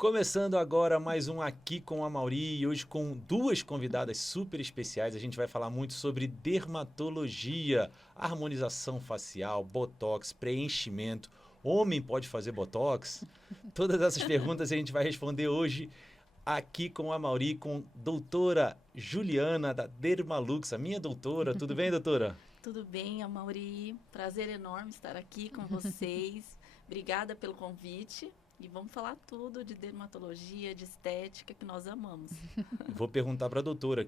Começando agora mais um Aqui com a Mauri, e hoje com duas convidadas super especiais. A gente vai falar muito sobre dermatologia, harmonização facial, botox, preenchimento. Homem pode fazer botox? Todas essas perguntas a gente vai responder hoje aqui com a Mauri, com doutora Juliana da Dermalux, a minha doutora. Tudo bem, doutora? Tudo bem, Mauri. Prazer enorme estar aqui com vocês. Obrigada pelo convite. E vamos falar tudo de dermatologia, de estética, que nós amamos. Vou perguntar para a doutora,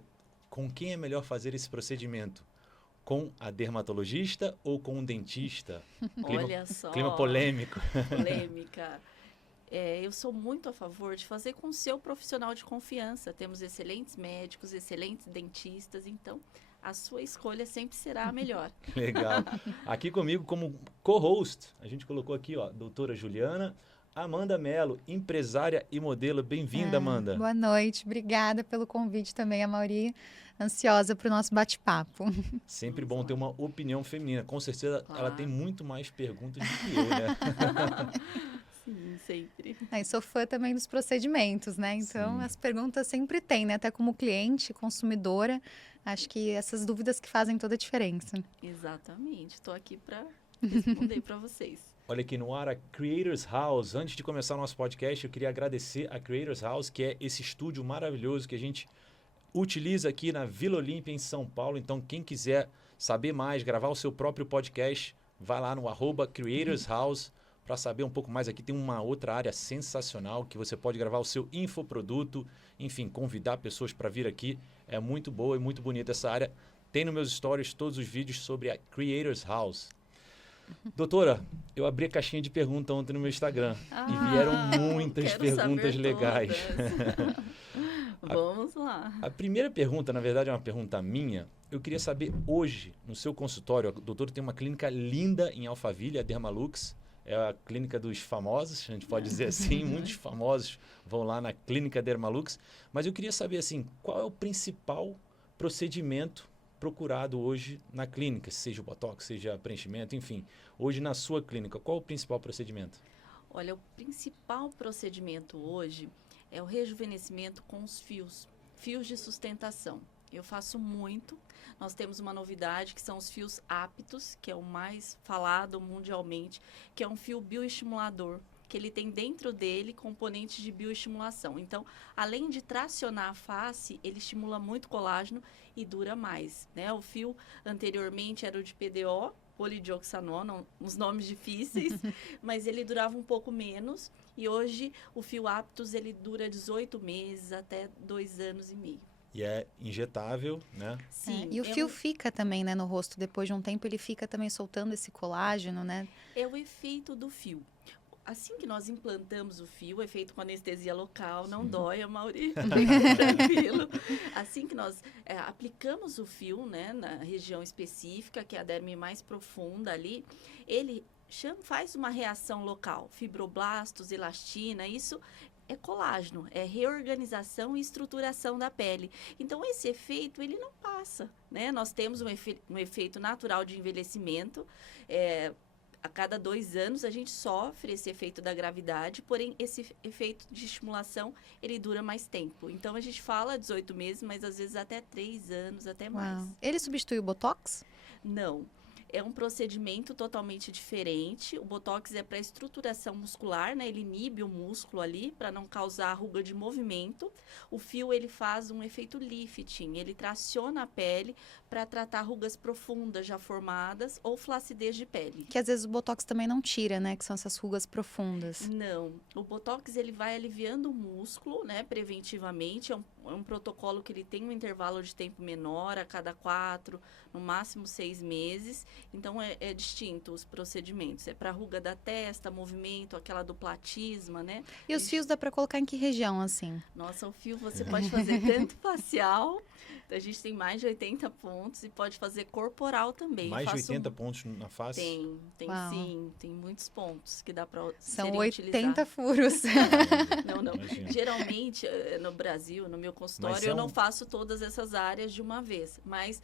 com quem é melhor fazer esse procedimento? Com a dermatologista ou com um dentista? Olha só. Clima polêmico. Polêmica. Eu sou muito a favor de fazer com o seu profissional de confiança. Temos excelentes médicos, excelentes dentistas, então a sua escolha sempre será a melhor. Legal. Aqui comigo como co-host, a gente colocou aqui, ó, doutora Juliana, Amanda Mello, empresária e modelo. Bem-vinda, Amanda. Boa noite, obrigada pelo convite também, Mauri. Ansiosa para o nosso bate-papo. Sempre bom ter uma opinião feminina. Com certeza Claro. ela tem muito mais perguntas do que eu, né? Sim, sempre. Sou fã também dos procedimentos, né? Então, Sim. as perguntas sempre tem, né? Até como cliente, consumidora, acho que essas dúvidas que fazem toda a diferença. Exatamente. Estou aqui para responder para vocês. Olha aqui no ar a Creators House. Antes de começar o nosso podcast, eu queria agradecer a Creators House, que é esse estúdio maravilhoso que a gente utiliza aqui na Vila Olímpia, em São Paulo. Então, quem quiser saber mais, gravar o seu próprio podcast, vai lá no @Creators House para saber um pouco mais. Aqui tem uma outra área sensacional que você pode gravar o seu infoproduto, enfim, convidar pessoas para vir aqui. É muito boa e muito bonita essa área. Tem nos meus stories todos os vídeos sobre a Creators House. Doutora, eu abri a caixinha de pergunta ontem no meu Instagram e vieram muitas quero saber perguntas legais. Vamos lá. A primeira pergunta, na verdade, é uma pergunta minha. Eu queria saber hoje, no seu consultório, a doutora tem uma clínica linda em Alphaville, a Dermalux. É a clínica dos famosos, a gente pode dizer assim, muitos famosos vão lá na clínica Dermalux. Mas eu queria saber, assim, qual é o principal procedimento procurado hoje na clínica, seja o botox, seja preenchimento, enfim. Hoje na sua clínica, qual é o principal procedimento? Olha, o principal procedimento hoje é o rejuvenescimento com os fios de sustentação. Eu faço muito. Nós temos uma novidade que são os fios aptos, que é o mais falado mundialmente, que é um fio bioestimulador, que ele tem dentro dele componentes de bioestimulação. Então, além de tracionar a face, ele estimula muito colágeno e dura mais, né? O fio anteriormente era o de PDO, polidioxanona, uns nomes difíceis, mas ele durava um pouco menos. E hoje o fio Aptus ele dura 18 meses até 2 anos e meio. E é injetável, né? Sim. E o fio fica também, né, no rosto. Depois de um tempo, ele fica também soltando esse colágeno, né? É o efeito do fio. Assim que nós implantamos o fio, é feito com anestesia local, não dói, Mauri, fica tranquilo. Assim que nós aplicamos o fio, né, na região específica, que é a derme mais profunda ali, ele faz uma reação local, fibroblastos, elastina, isso é colágeno, é reorganização e estruturação da pele. Então, esse efeito, ele não passa, né? Nós temos um efeito natural de envelhecimento, a cada 2 anos a gente sofre esse efeito da gravidade, porém esse efeito de estimulação, ele dura mais tempo. Então a gente fala 18 meses, mas às vezes até 3 anos, até mais. Uau. Ele substitui o botox? Não. É um procedimento totalmente diferente. O botox é para estruturação muscular, né? Ele inibe o músculo ali para não causar ruga de movimento. O fio ele faz um efeito lifting, ele traciona a pele para tratar rugas profundas já formadas ou flacidez de pele. Que às vezes o botox também não tira, né? Que são essas rugas profundas. Não. O botox ele vai aliviando o músculo, né? Preventivamente. É um protocolo que ele tem um intervalo de tempo menor, a cada 4, no máximo 6 meses. Então, é distinto os procedimentos. É para ruga da testa, movimento, aquela do platisma, né? E os fios dá para colocar em que região, assim? Nossa, o fio você pode fazer tanto facial, a gente tem mais de 80 pontos, e pode fazer corporal também. Mais de 80 pontos na face? Tem Uau. Sim. Tem muitos pontos que dá para São serem 80 utilizados. furos. Não. Imagina. Geralmente, no Brasil, no meu consultório, Mas é eu não um- faço todas essas áreas de uma vez. Mas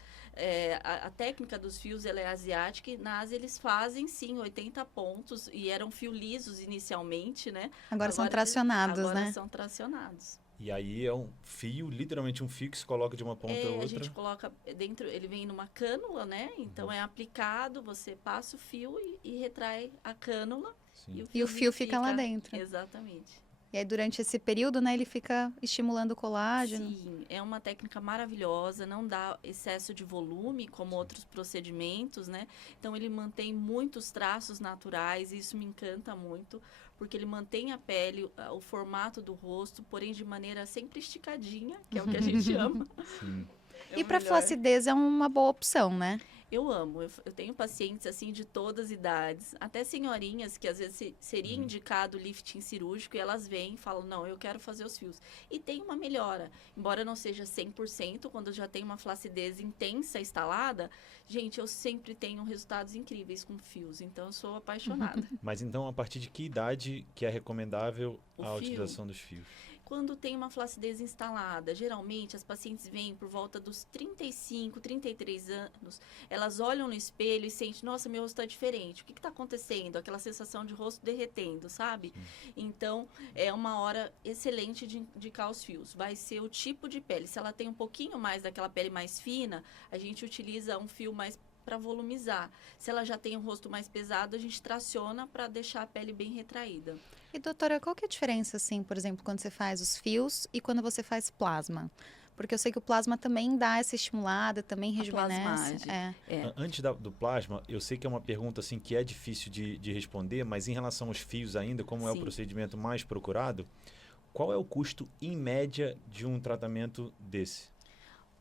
a técnica dos fios ela é asiática, e na Ásia eles fazem sim 80 pontos e eram fios lisos inicialmente, né? Agora são tracionados, agora né? são tracionados. E aí é um fio, literalmente um fio que se coloca de uma ponta a outra. A gente coloca dentro, ele vem numa cânula, né? Então é aplicado, você passa o fio e retrai a cânula. Sim. E o fio fica lá dentro. Exatamente. E aí, durante esse período, né, ele fica estimulando o colágeno. Sim, é uma técnica maravilhosa, não dá excesso de volume, como outros procedimentos, né? Então, ele mantém muitos traços naturais, e isso me encanta muito, porque ele mantém a pele, o formato do rosto, porém de maneira sempre esticadinha, que é o que a gente ama. Sim. É E o para melhor. flacidez é uma boa opção, né? Eu amo, eu tenho pacientes assim de todas as idades, até senhorinhas que às vezes seria indicado lifting cirúrgico e elas vêm e falam, não, eu quero fazer os fios. E tem uma melhora, embora não seja 100%, quando já tem uma flacidez intensa instalada, gente, eu sempre tenho resultados incríveis com fios, então eu sou apaixonada. Mas então, a partir de que idade que é recomendável O a fio? utilização dos fios? Quando tem uma flacidez instalada, geralmente as pacientes vêm por volta dos 35, 33 anos, elas olham no espelho e sentem, nossa, meu rosto está diferente, o que está acontecendo? Aquela sensação de rosto derretendo, sabe? Então, é uma hora excelente de indicar os fios. Vai ser o tipo de pele. Se ela tem um pouquinho mais daquela pele mais fina, a gente utiliza um fio mais para volumizar. Se ela já tem um rosto mais pesado, a gente traciona para deixar a pele bem retraída. E, doutora, qual que é a diferença, assim, por exemplo, quando você faz os fios e quando você faz plasma? Porque eu sei que o plasma também dá essa estimulada, também rejuvenesce. plasmagem. Antes do plasma, eu sei que é uma pergunta assim que é difícil de responder, mas em relação aos fios ainda, como é o Sim. procedimento mais procurado, qual é o custo em média de um tratamento desse?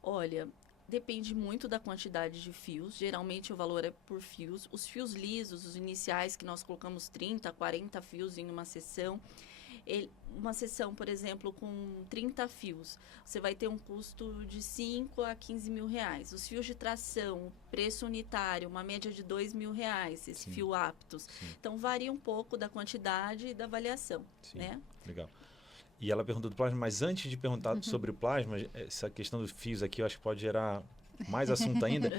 Olha, depende muito da quantidade de fios. Geralmente o valor é por fios. Os fios lisos, os iniciais, que nós colocamos 30, 40 fios em uma sessão. Uma sessão, por exemplo, com 30 fios, você vai ter um custo de 5 a 15 mil reais. Os fios de tração, preço unitário, uma média de 2 mil reais, esse Sim. fio aptos. Sim. Então, varia um pouco da quantidade e da avaliação, Sim. né? Legal. E ela perguntou do plasma, mas antes de perguntar sobre o plasma, essa questão dos fios aqui eu acho que pode gerar mais assunto ainda.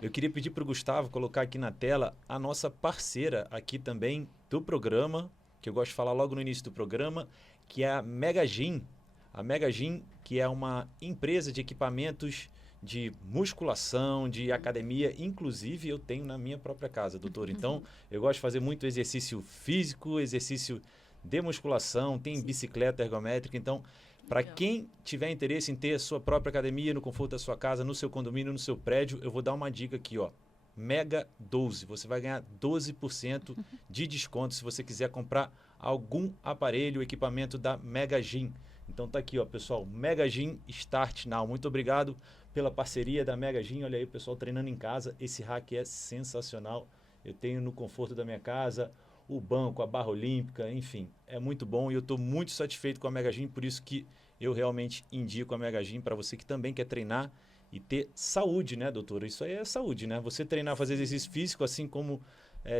Eu queria pedir para o Gustavo colocar aqui na tela a nossa parceira aqui também do programa, que eu gosto de falar logo no início do programa, que é a Megagym. A Megagym, que é uma empresa de equipamentos de musculação, de academia, inclusive eu tenho na minha própria casa, doutor. Então, eu gosto de fazer muito exercício físico, exercício de musculação, tem bicicleta ergométrica. Então, para Legal. quem tiver interesse em ter a sua própria academia no conforto da sua casa, no seu condomínio, no seu prédio, eu vou dar uma dica aqui, ó. Mega 12. Você vai ganhar 12% de desconto se você quiser comprar algum aparelho, equipamento da Megagym. Então tá aqui, ó, pessoal, Megagym Start Now. Muito obrigado pela parceria da Megagym. Olha aí o pessoal treinando em casa. Esse rack é sensacional. Eu tenho no conforto da minha casa, o banco, a barra olímpica, enfim, é muito bom e eu estou muito satisfeito com a Megagym, por isso que eu realmente indico a Megagym para você que também quer treinar e ter saúde, né, doutora? Isso aí é saúde, né? Você treinar, fazer exercício físico, assim como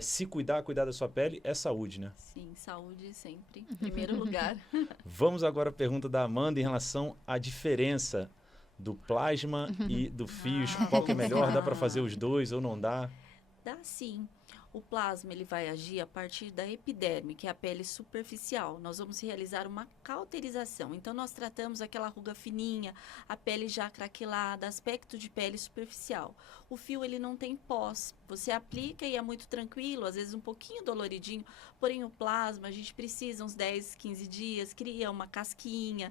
se cuidar da sua pele, é saúde, né? Sim, saúde sempre, em primeiro lugar. Vamos agora à pergunta da Amanda em relação à diferença do plasma e do fios. Qual que é melhor? Dá para fazer os dois ou não dá? Dá sim. O plasma ele vai agir a partir da epiderme, que é a pele superficial. Nós vamos realizar uma cauterização. Então, nós tratamos aquela ruga fininha, a pele já craquelada, aspecto de pele superficial. O fio, ele não tem pós. Você aplica e é muito tranquilo, às vezes um pouquinho doloridinho. Porém, o plasma, a gente precisa uns 10, 15 dias, cria uma casquinha,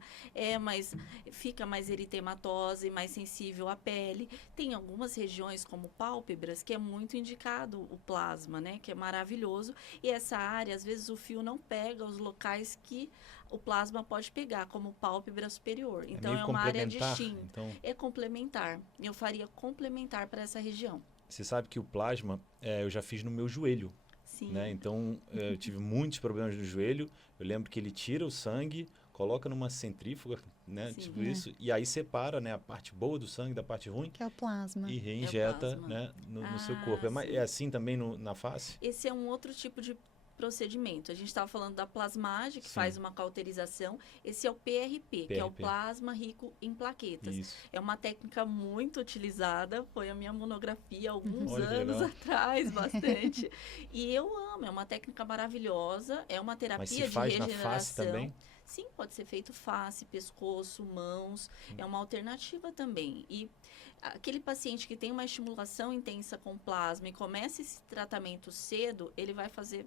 fica mais eritematosa e mais sensível à pele. Tem algumas regiões, como pálpebras, que é muito indicado o plasma, né, que é maravilhoso, e essa área, às vezes o fio não pega os locais que o plasma pode pegar, como pálpebra superior. Então, meio é uma área complementar, distinta. então. É complementar. Eu faria complementar para essa região. Você sabe que o plasma eu já fiz no meu joelho, Sim. né? Então, eu tive muitos problemas no joelho. Eu lembro que ele tira o sangue, coloca numa centrífuga, né? Sim. Tipo isso, e aí separa, né, a parte boa do sangue da parte ruim Que é o plasma. e reinjeta, plasma. né, no seu corpo. É assim também na face? Esse é um outro tipo de procedimento. A gente estava falando da plasmagem, que Sim. faz uma cauterização. Esse é o PRP, que é o PRP. plasma rico em plaquetas. Isso. É uma técnica muito utilizada, foi a minha monografia há alguns Olha que anos legal. atrás, bastante. E eu amo, é uma técnica maravilhosa, é uma terapia Mas se de faz na regeneração. face também? Sim, pode ser feito face, pescoço, mãos, é uma alternativa também. E aquele paciente que tem uma estimulação intensa com plasma e começa esse tratamento cedo, ele vai fazer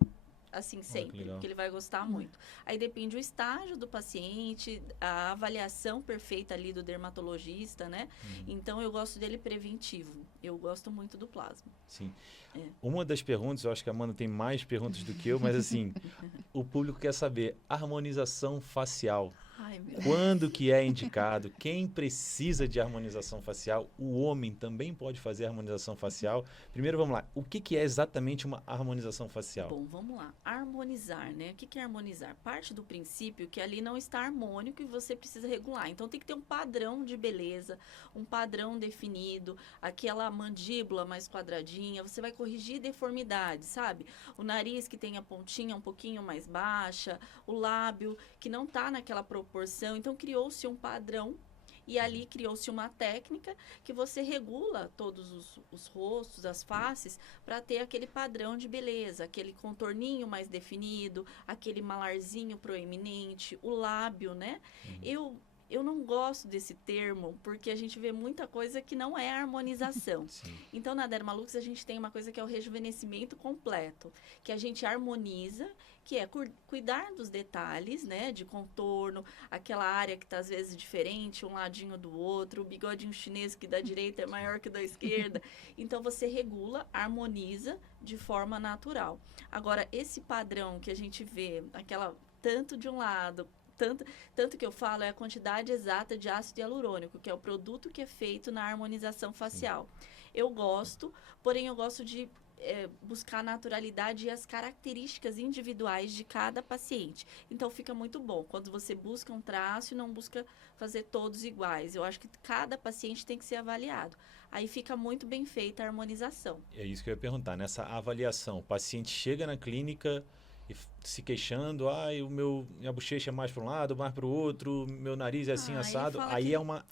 assim sempre, legal. porque ele vai gostar muito. Aí depende do estágio do paciente, a avaliação perfeita ali do dermatologista, né? Então eu gosto dele preventivo. Eu gosto muito do plasma. Sim. É. Uma das perguntas, eu acho que a Amanda tem mais perguntas do que eu, mas assim, o público quer saber, harmonização facial. Ai, meu Quando que é indicado? Quem precisa de harmonização facial? O homem também pode fazer harmonização facial? Primeiro, vamos lá. O que é exatamente uma harmonização facial? Bom, vamos lá. Harmonizar, né? O que é harmonizar? Parte do princípio que ali não está harmônico e você precisa regular. Então, tem que ter um padrão de beleza, um padrão definido, aquela mandíbula mais quadradinha. Você vai corrigir deformidades, sabe? O nariz que tem a pontinha um pouquinho mais baixa, o lábio que não está naquela proporção. Então, criou-se um padrão. E ali criou-se uma técnica que você regula todos os rostos, as faces, para ter aquele padrão de beleza, aquele contorninho mais definido, aquele malarzinho proeminente, o lábio, né? Eu não gosto desse termo, porque a gente vê muita coisa que não é harmonização. Sim. Então, na Dermalux, a gente tem uma coisa que é o rejuvenescimento completo, que a gente harmoniza, que é cuidar dos detalhes, né, de contorno, aquela área que está às vezes diferente, um ladinho do outro, o bigodinho chinês que da direita é maior que da esquerda. Então, você regula, harmoniza de forma natural. Agora, esse padrão que a gente vê, aquela tanto de um lado, tanto que eu falo é a quantidade exata de ácido hialurônico, que é o produto que é feito na harmonização facial. Eu gosto, porém eu gosto de buscar a naturalidade e as características individuais de cada paciente. Então, fica muito bom quando você busca um traço e não busca fazer todos iguais. Eu acho que cada paciente tem que ser avaliado. Aí fica muito bem feita a harmonização. É isso que eu ia perguntar. Nessa avaliação, o paciente chega na clínica e se queixando, minha bochecha é mais para um lado, mais para o outro, meu nariz é assim ele assado. fala Aí que- é uma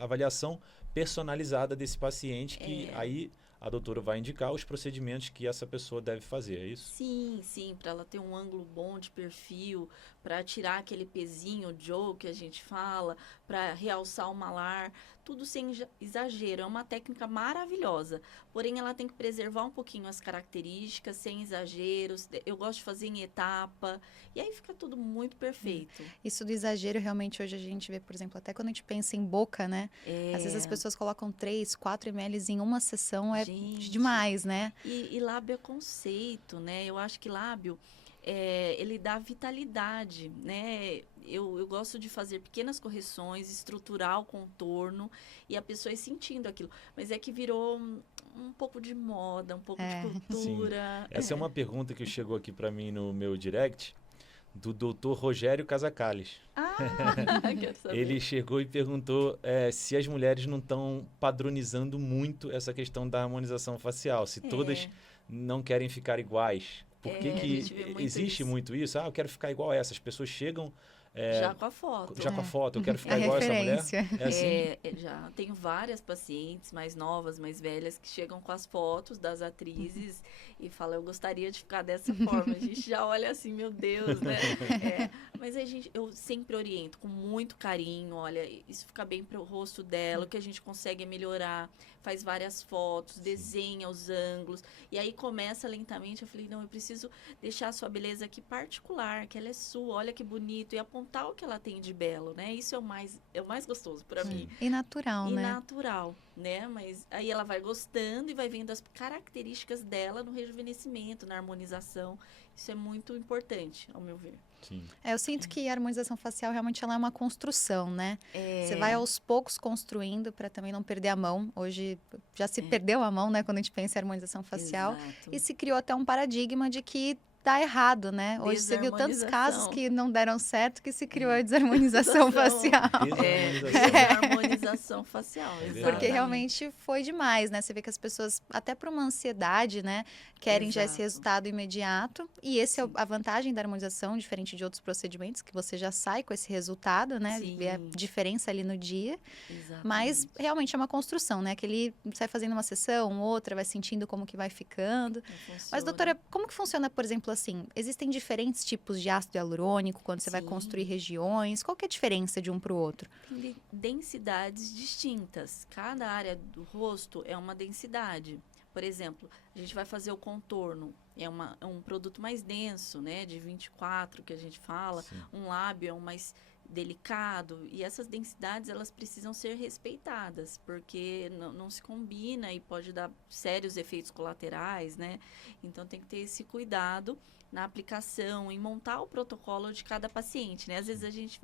avaliação personalizada desse paciente que aí a doutora vai indicar os procedimentos que essa pessoa deve fazer, é isso? Sim, para ela ter um ângulo bom de perfil, para tirar aquele pezinho, Joe, que a gente fala, para realçar o malar, tudo sem exagero. É uma técnica maravilhosa, porém ela tem que preservar um pouquinho as características, sem exageros. Eu gosto de fazer em etapa, e aí fica tudo muito perfeito. Isso do exagero, realmente, hoje a gente vê, por exemplo, até quando a gente pensa em boca, né? Às vezes as pessoas colocam 3, 4 ml em uma sessão, é Gente, demais, né? E lábio é conceito, né? Eu acho que lábio, ele dá vitalidade, né? Eu gosto de fazer pequenas correções, estruturar o contorno e a pessoa ir sentindo aquilo. Mas é que virou um pouco de moda, um pouco de cultura. Essa é uma pergunta que chegou aqui para mim no meu direct, do Dr. Rogério Casacales. Quero saber. Ele chegou e perguntou se as mulheres não estão padronizando muito essa questão da harmonização facial, se todas não querem ficar iguais. Por que a gente vê muito existe isso. muito isso? Eu quero ficar igual a essa. As pessoas chegam Já com a foto. já com a foto, eu quero A ficar igual a essa mulher. referência. É assim? Já tenho várias pacientes mais novas, mais velhas, que chegam com as fotos das atrizes e falam, eu gostaria de ficar dessa forma. A gente já olha assim, meu Deus, né? Mas eu sempre oriento com muito carinho, olha, isso fica bem pro rosto dela, o que a gente consegue é melhorar, faz várias fotos, desenha os ângulos, e aí começa lentamente, eu falei, não, eu preciso deixar a sua beleza aqui particular, que ela é sua, olha que bonito, e apontar o que ela tem de belo, né? Isso é o mais gostoso para mim. E natural, E né? natural, né? Mas aí ela vai gostando e vai vendo as características dela no rejuvenescimento, na harmonização. Isso é muito importante, ao meu ver. Sim. Eu sinto que a harmonização facial realmente ela é uma construção, né? Você vai aos poucos construindo para também não perder a mão. Hoje já se perdeu a mão, né? Quando a gente pensa em harmonização facial. Exato. E se criou até um paradigma de que dá errado, né? Hoje você viu tantos casos Desarmonização. que não deram certo que se criou a desarmonização facial. Desarmonização facial, É verdade. Porque exatamente. realmente foi demais, né? Você vê que as pessoas, até por uma ansiedade, né, querem já esse Exato. resultado imediato. E esse é Sim. a vantagem da harmonização, diferente de outros procedimentos, que você já sai com esse resultado, né? Sim. Vê a diferença ali no dia. Exatamente. Mas realmente é uma construção, né? Aquele você vai fazendo uma sessão, outra, vai sentindo como que vai ficando. Mas, Funciona. doutora, como que funciona, por exemplo, assim? Existem diferentes tipos de ácido hialurônico quando você vai Sim. construir regiões? Qual que é a diferença de um para o outro? Tem densidades distintas. Cada área do rosto é uma densidade. Por exemplo, a gente vai fazer o contorno. É um produto mais denso, né? De 24 que a gente fala. Sim. Um lábio é um mais delicado. E essas densidades, elas precisam ser respeitadas. Porque não se combina e pode dar sérios efeitos colaterais, né? Então, tem que ter esse cuidado na aplicação, em montar o protocolo de cada paciente, né? Às vezes a gente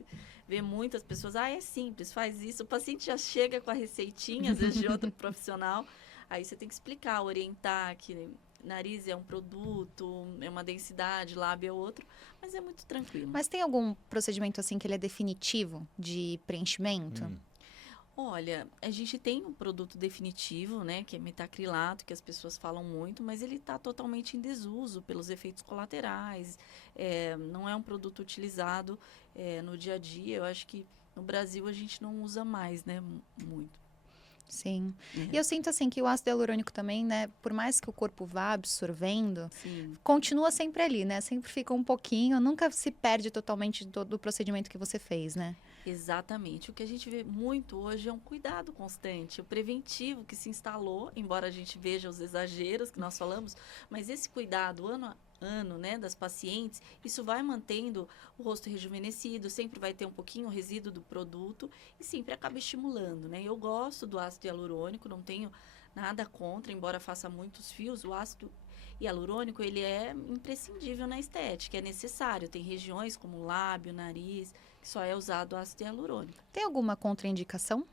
vê muitas pessoas, é simples, faz isso. O paciente já chega com a receitinha, às vezes de outro profissional. Aí você tem que explicar, orientar que nariz é um produto, é uma densidade, lábio é outro, mas é muito tranquilo. Mas tem algum procedimento assim que ele é definitivo de preenchimento? Olha, a gente tem um produto definitivo, né, que é metacrilato, que as pessoas falam muito, mas ele está totalmente em desuso pelos efeitos colaterais. Não é um produto utilizado no dia a dia. Eu acho que no Brasil a gente não usa mais, né, muito. Sim. É. E eu sinto assim que o ácido hialurônico também, né, por mais que o corpo vá absorvendo, Sim. continua sempre ali, né? Sempre fica um pouquinho, nunca se perde totalmente do procedimento que você fez, né? Exatamente. O que a gente vê muito hoje é um cuidado constante, o preventivo que se instalou, embora a gente veja os exageros que nós falamos, mas esse cuidado ano a ano, né, das pacientes, isso vai mantendo o rosto rejuvenescido, sempre vai ter um pouquinho o resíduo do produto e sempre acaba estimulando, né? Eu gosto do ácido hialurônico, não tenho nada contra, embora faça muitos fios, o ácido hialurônico, ele é imprescindível na estética, é necessário. Tem regiões como lábio, nariz, que só é usado ácido hialurônico. Tem alguma contraindicação?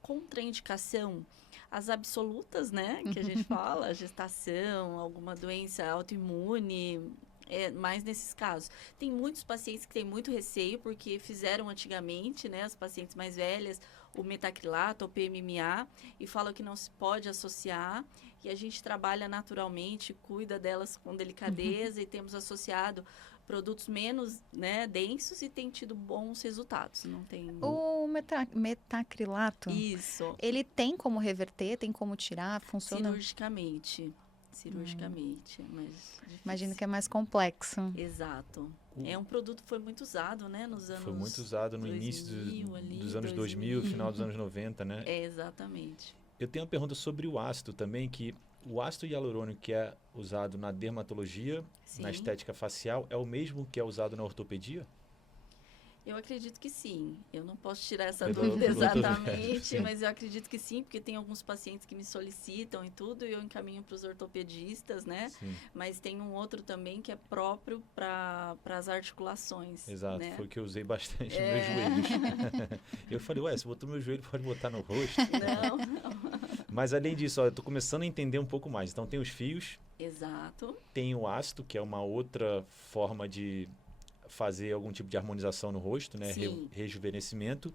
Contraindicação, as absolutas, né, que a gente fala, gestação, alguma doença autoimune, mais nesses casos. Tem muitos pacientes que têm muito receio, porque fizeram antigamente, né, as pacientes mais velhas, o metacrilato, o PMMA, e falam que não se pode associar, e a gente trabalha naturalmente, cuida delas com delicadeza, e temos associado produtos menos, né, densos e tem tido bons resultados. Não tem... O metacrilato, Isso. ele tem como reverter, tem como tirar, funciona? Cirurgicamente. É mais difícil. Imagino que é mais complexo. Exato. É um produto que foi muito usado, né, nos anos... Foi muito usado no 2000 início ali, dos anos 2000, final dos anos 90, né? Exatamente. Eu tenho uma pergunta sobre o ácido também, que o ácido hialurônico que é usado na dermatologia, Sim. na estética facial, é o mesmo que é usado na ortopedia? Eu acredito que sim. Eu não posso tirar essa Pelo- dúvida pelo exatamente, sim. mas eu acredito que sim, porque tem alguns pacientes que me solicitam e tudo, e eu encaminho para os ortopedistas, né? Sim, Mas tem um outro também que é próprio para as articulações. exato. Né? Foi o que eu usei bastante nos meus joelhos. Eu falei, se botou meu joelho, pode botar no rosto. Não. Mas além disso, ó, eu tô começando a entender um pouco mais. Então tem os fios, Exato. tem o ácido, que é uma outra forma de fazer algum tipo de harmonização no rosto, né? Sim. Rejuvenescimento.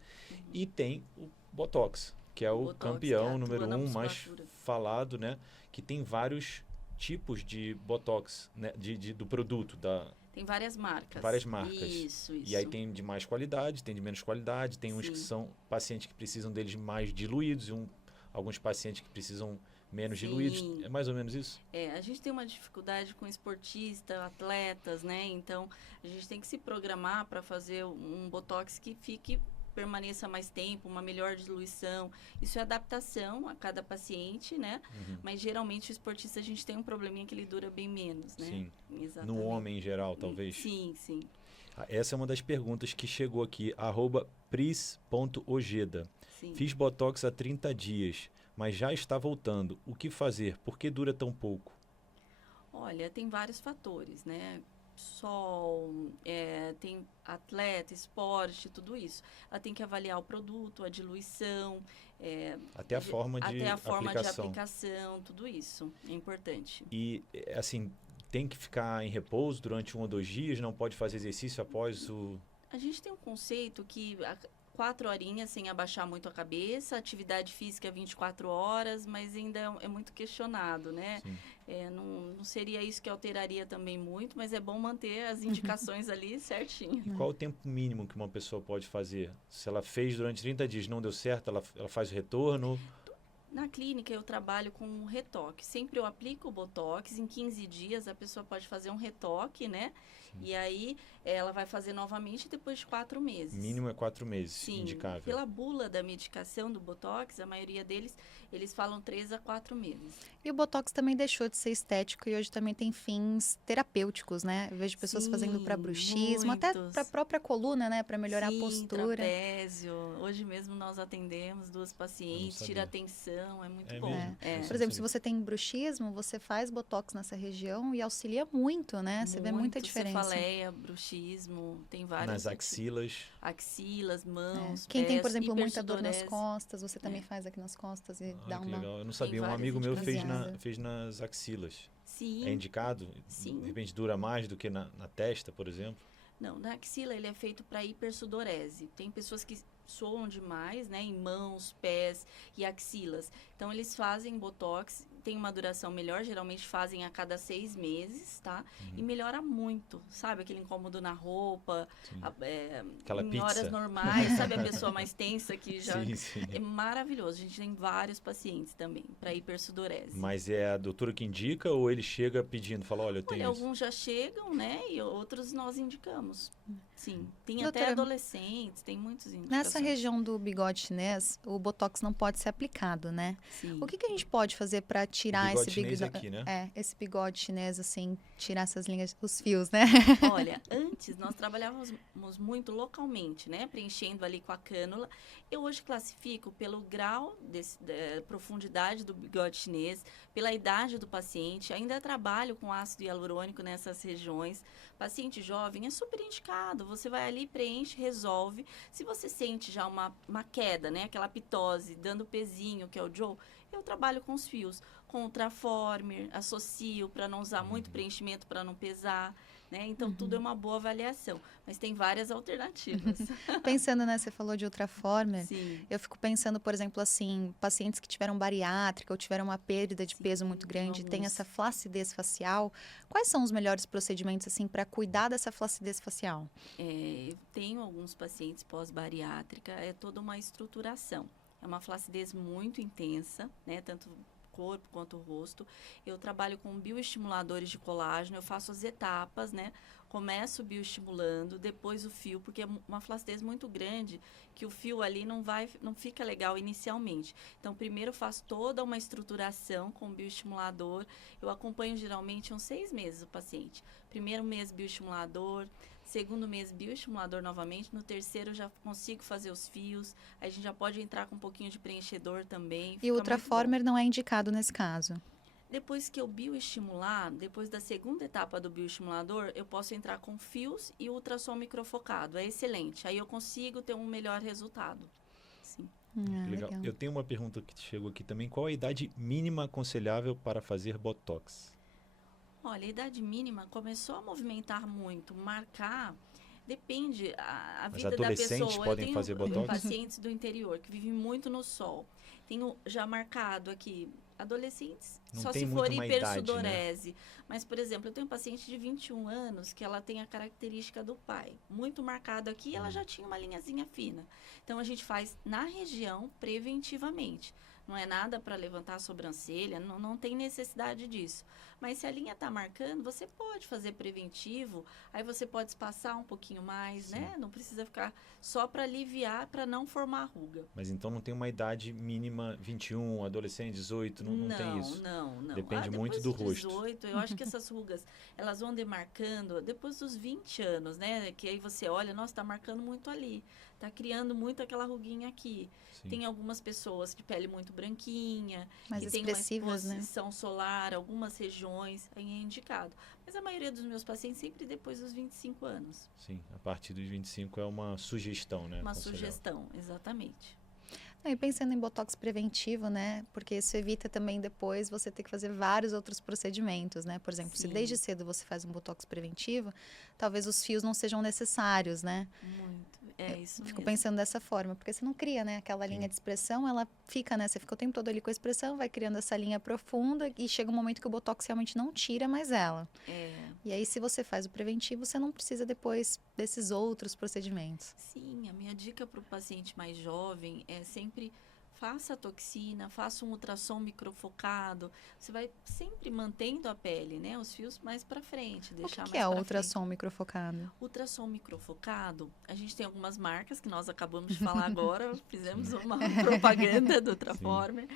E tem o Botox, que é o Botox, campeão que atua número na 1 mais musculatura. falado, né? Que tem vários tipos de Botox, né? Do produto, Tem várias marcas. Várias marcas. Isso. E aí tem de mais qualidade, tem de menos qualidade, tem uns que Sim. são pacientes que precisam deles mais diluídos e alguns pacientes que precisam menos Sim. diluídos. É mais ou menos isso? A gente tem uma dificuldade com esportistas, atletas, né? Então, a gente tem que se programar para fazer um botox que permaneça mais tempo, uma melhor diluição. Isso é adaptação a cada paciente, né? Uhum. Mas, geralmente, o esportista, a gente tem um probleminha que ele dura bem menos, né? Sim. Exatamente. No homem em geral, talvez? Sim, sim. Essa é uma das perguntas que chegou aqui, @pris.ojeda. sim. Fiz Botox há 30 dias, mas já está voltando. O que fazer? Por que dura tão pouco? Olha, tem vários fatores, né? Sol, tem atleta, esporte, tudo isso. Ela tem que avaliar o produto, a diluição, Até a forma de até a forma aplicação. de aplicação, tudo isso é importante. E, assim, tem que ficar em repouso durante 1 ou 2 dias, não pode fazer exercício após o... A gente tem um conceito que 4 horinhas sem abaixar muito a cabeça, atividade física 24 horas, mas ainda é muito questionado, né? Não seria isso que alteraria também muito, mas é bom manter as indicações ali certinho. E qual o tempo mínimo que uma pessoa pode fazer? Se ela fez durante 30 dias e não deu certo, ela faz o retorno? Na clínica eu trabalho com um retoque. Sempre eu aplico o Botox, em 15 dias a pessoa pode fazer um retoque, né? Sim. E aí ela vai fazer novamente depois de 4 meses. Mínimo é 4 meses, sim, indicável. Pela bula da medicação do Botox, a maioria deles, eles falam 3 a 4 meses. E o Botox também deixou de ser estético e hoje também tem fins terapêuticos, né? Eu vejo pessoas fazendo para bruxismo, muitos. até para a própria coluna, né? Para melhorar a postura. Trapézio. Hoje mesmo nós atendemos 2 pacientes, tira atenção, é muito bom. Por exemplo, se você tem bruxismo, você faz Botox nessa região e auxilia muito, né? Você vê muita diferença. Cefaleia, bruxismo, tem vários. Nas axilas. Axilas, mãos, Quem tem, por exemplo, muita dor nas costas, você também faz aqui nas costas e dá uma... Legal. Eu não sabia, um amigo meu fez nas axilas. Sim. É indicado? Sim. De repente dura mais do que na testa, por exemplo? Não, na axila ele é feito para hipersudorese. Tem pessoas que suam demais, né, em mãos, pés e axilas. Então eles fazem Botox, tem uma duração melhor, geralmente fazem a cada 6 meses, tá? E melhora muito, sabe? Aquele incômodo na roupa, aquela em pizza. Horas normais, sabe? A pessoa mais tensa que já... Sim. É maravilhoso. A gente tem vários pacientes também para hipersudorese. Mas é a doutora que indica ou ele chega pedindo, fala, olha, eu tenho alguns já chegam, né? E outros nós indicamos. Sim. Tem doutora, até adolescentes, tem muitos indicações. Nessa região do bigode chinês, o Botox não pode ser aplicado, né? Sim. O que a gente pode fazer para tirar esse bigode aqui, né? esse bigode chinês, assim, tirar essas linhas, os fios, né? Olha, antes nós trabalhávamos muito localmente, né? Preenchendo ali com a cânula. Eu hoje classifico pelo grau da profundidade do bigode chinês, pela idade do paciente. Ainda trabalho com ácido hialurônico nessas regiões. Paciente jovem é super indicado. Você vai ali, preenche, resolve. Se você sente já uma queda, né? Aquela pitose, dando pezinho, que é o Joe, eu trabalho com os fios. Com o Traformer, associo para não usar muito preenchimento, para não pesar, né? Então, tudo é uma boa avaliação. Mas tem várias alternativas. Pensando, né? Você falou de Ultraformer. Sim. Eu fico pensando, por exemplo, assim, pacientes que tiveram bariátrica ou tiveram uma perda de peso muito grande, tem essa flacidez facial. Quais são os melhores procedimentos, assim, para cuidar dessa flacidez facial? Eu tenho alguns pacientes pós-bariátrica, é toda uma estruturação. É uma flacidez muito intensa, né? Tanto corpo quanto o rosto. Eu trabalho com bioestimuladores de colágeno, eu faço as etapas, né? Começo bioestimulando, depois o fio, porque é uma flacidez muito grande, que o fio ali não fica legal inicialmente. Então, primeiro eu faço toda uma estruturação com o bioestimulador. Eu acompanho geralmente uns 6 meses o paciente. Primeiro mês bioestimulador, segundo mês bioestimulador novamente, no terceiro eu já consigo fazer os fios, aí a gente já pode entrar com um pouquinho de preenchedor também. E o Ultraformer não é indicado nesse caso? Depois que eu bioestimular, depois da segunda etapa do bioestimulador, eu posso entrar com fios e ultrassom microfocado. É excelente. Aí eu consigo ter um melhor resultado. Sim. Legal. Eu tenho uma pergunta que chegou aqui também. Qual a idade mínima aconselhável para fazer Botox? Olha, a idade mínima começou a movimentar muito. Marcar... Depende a vida da pessoa. Mas adolescentes podem fazer Botox? Eu tenho pacientes do interior que vivem muito no sol. Tenho já marcado aqui adolescentes, não só tem se for idade, hipersudorese. né? Mas, por exemplo, eu tenho um paciente de 21 anos que ela tem a característica do pai. Muito marcado aqui, ela já tinha uma linhazinha fina. Então, a gente faz na região preventivamente. Não é nada para levantar a sobrancelha, não tem necessidade disso. Mas se a linha está marcando, você pode fazer preventivo, aí você pode espaçar um pouquinho mais, Sim. né? Não precisa ficar só para aliviar, para não formar ruga. Mas então não tem uma idade mínima, 21, adolescente, 18, não tem isso? Não. Depende muito do rosto. 18, eu acho que essas rugas, elas vão demarcando depois dos 20 anos, né? Que aí você olha, nossa, está marcando muito ali. Está criando muito aquela ruguinha aqui. Sim. Tem algumas pessoas de pele muito branquinha, mais que tem uma expressivas, exposição solar, algumas regiões, aí é indicado. Mas a maioria dos meus pacientes sempre depois dos 25 anos. Sim, a partir dos 25 é uma sugestão, né? Uma sugestão, exatamente. Não, e pensando em botox preventivo, né? Porque isso evita também depois você ter que fazer vários outros procedimentos, né? Por exemplo, se Sim. desde cedo você faz um botox preventivo, talvez os fios não sejam necessários, né? Muito. É isso Fico mesmo. pensando dessa forma, porque você não cria, né? Aquela linha de expressão, ela fica, né? Você fica o tempo todo ali com a expressão, vai criando essa linha profunda e chega um momento que o botox realmente não tira mais ela. É. E aí, se você faz o preventivo, você não precisa depois desses outros procedimentos. Sim, a minha dica para o paciente mais jovem é sempre faça a toxina, faça um ultrassom microfocado. Você vai sempre mantendo a pele, né? Os fios mais para frente, O deixar que mais é o para ultrassom microfocado? Ultrassom microfocado, a gente tem algumas marcas que nós acabamos de falar agora, fizemos uma propaganda do Ultraformer.